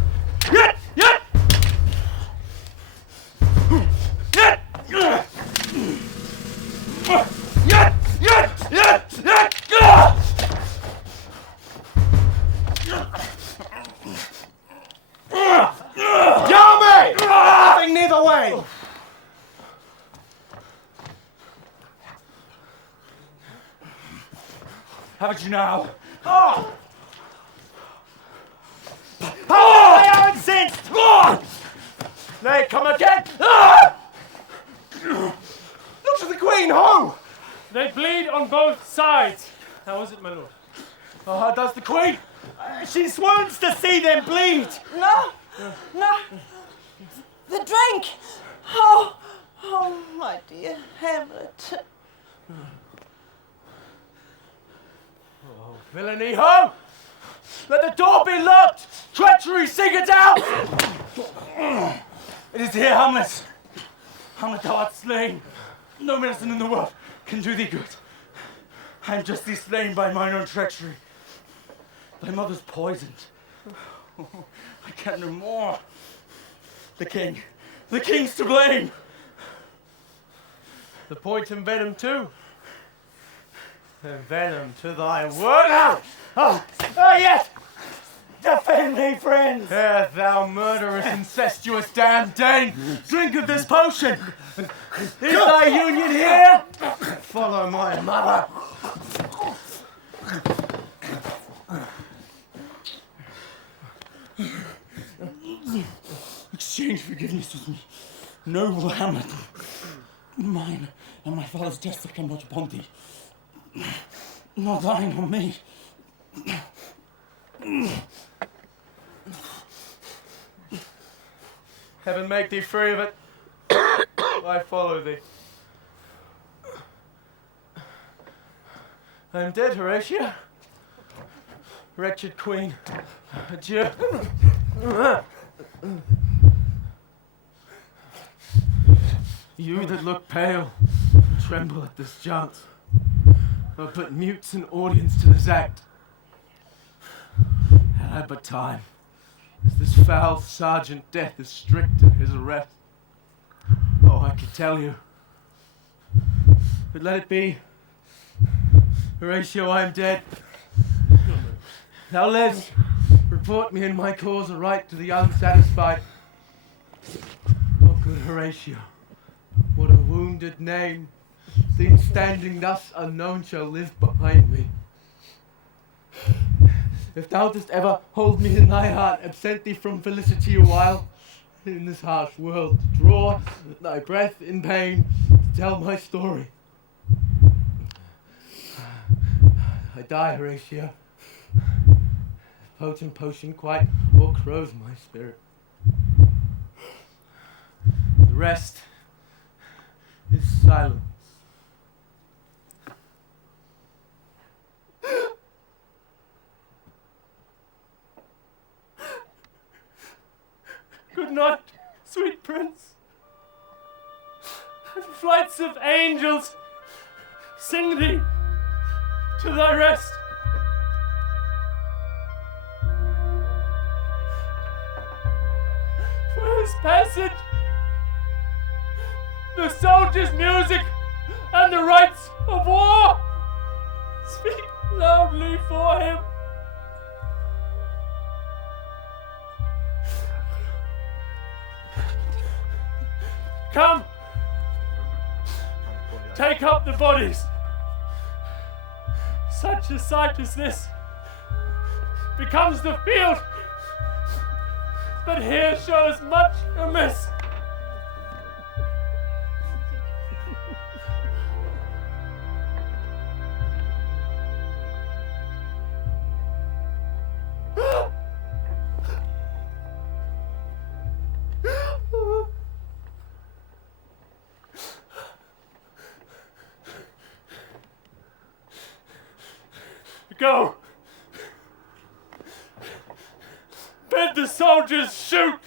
Yummy! Nothing neither way! Haven't you now? Oh! I am incensed! Nay, come again! Look to the queen, ho! They bleed on both sides. How is it, my lord? Oh, how does the queen? She swoons to see them bleed. No! The drink! Oh, my dear Hamlet. Oh, villainy, ho! Let the door be locked! Treachery, seek it out! It is here, Hamlet. Hamlet, thou art slain. No medicine in the world can do thee good. I am justly slain by mine own treachery. Thy mother's poisoned. I can no more. The king's to blame. The point and venom too. And venom to thy word. Oh, yes! Defend me, friends! Here, thou murderous, incestuous damned Dane! Drink of this potion! Is thy union here? Follow my mother! Exchange forgiveness with me, noble Hamlet. Mine and my father's deaths that come not upon thee. Not thine or me. Heaven make thee free of it. I follow thee. I am dead, Horatio. Wretched queen, adieu. You that look pale and tremble at this chance are but mutes in audience to this act. Had I but time, as this foul sergeant death is strict in his arrest. Oh, I could tell you. But let it be. Horatio, I am dead. Now, Les, report me in my cause aright to the unsatisfied. Oh, good Horatio, what a wounded name, seen standing thus unknown, shall live behind me. If thou dost ever hold me in thy heart, absent thee from felicity a while, in this harsh world, to draw thy breath in pain, to tell my story. I die, Horatio. potent potion quite o'ercrows my spirit. The rest is silence. Good night, sweet prince. And flights of angels sing thee to thy rest. For his passage, the soldier's music and the rites of war speak loudly for him. Come, take up the bodies. Such a sight as this becomes the field, but here shows much amiss. Go! Bid the soldiers shoot!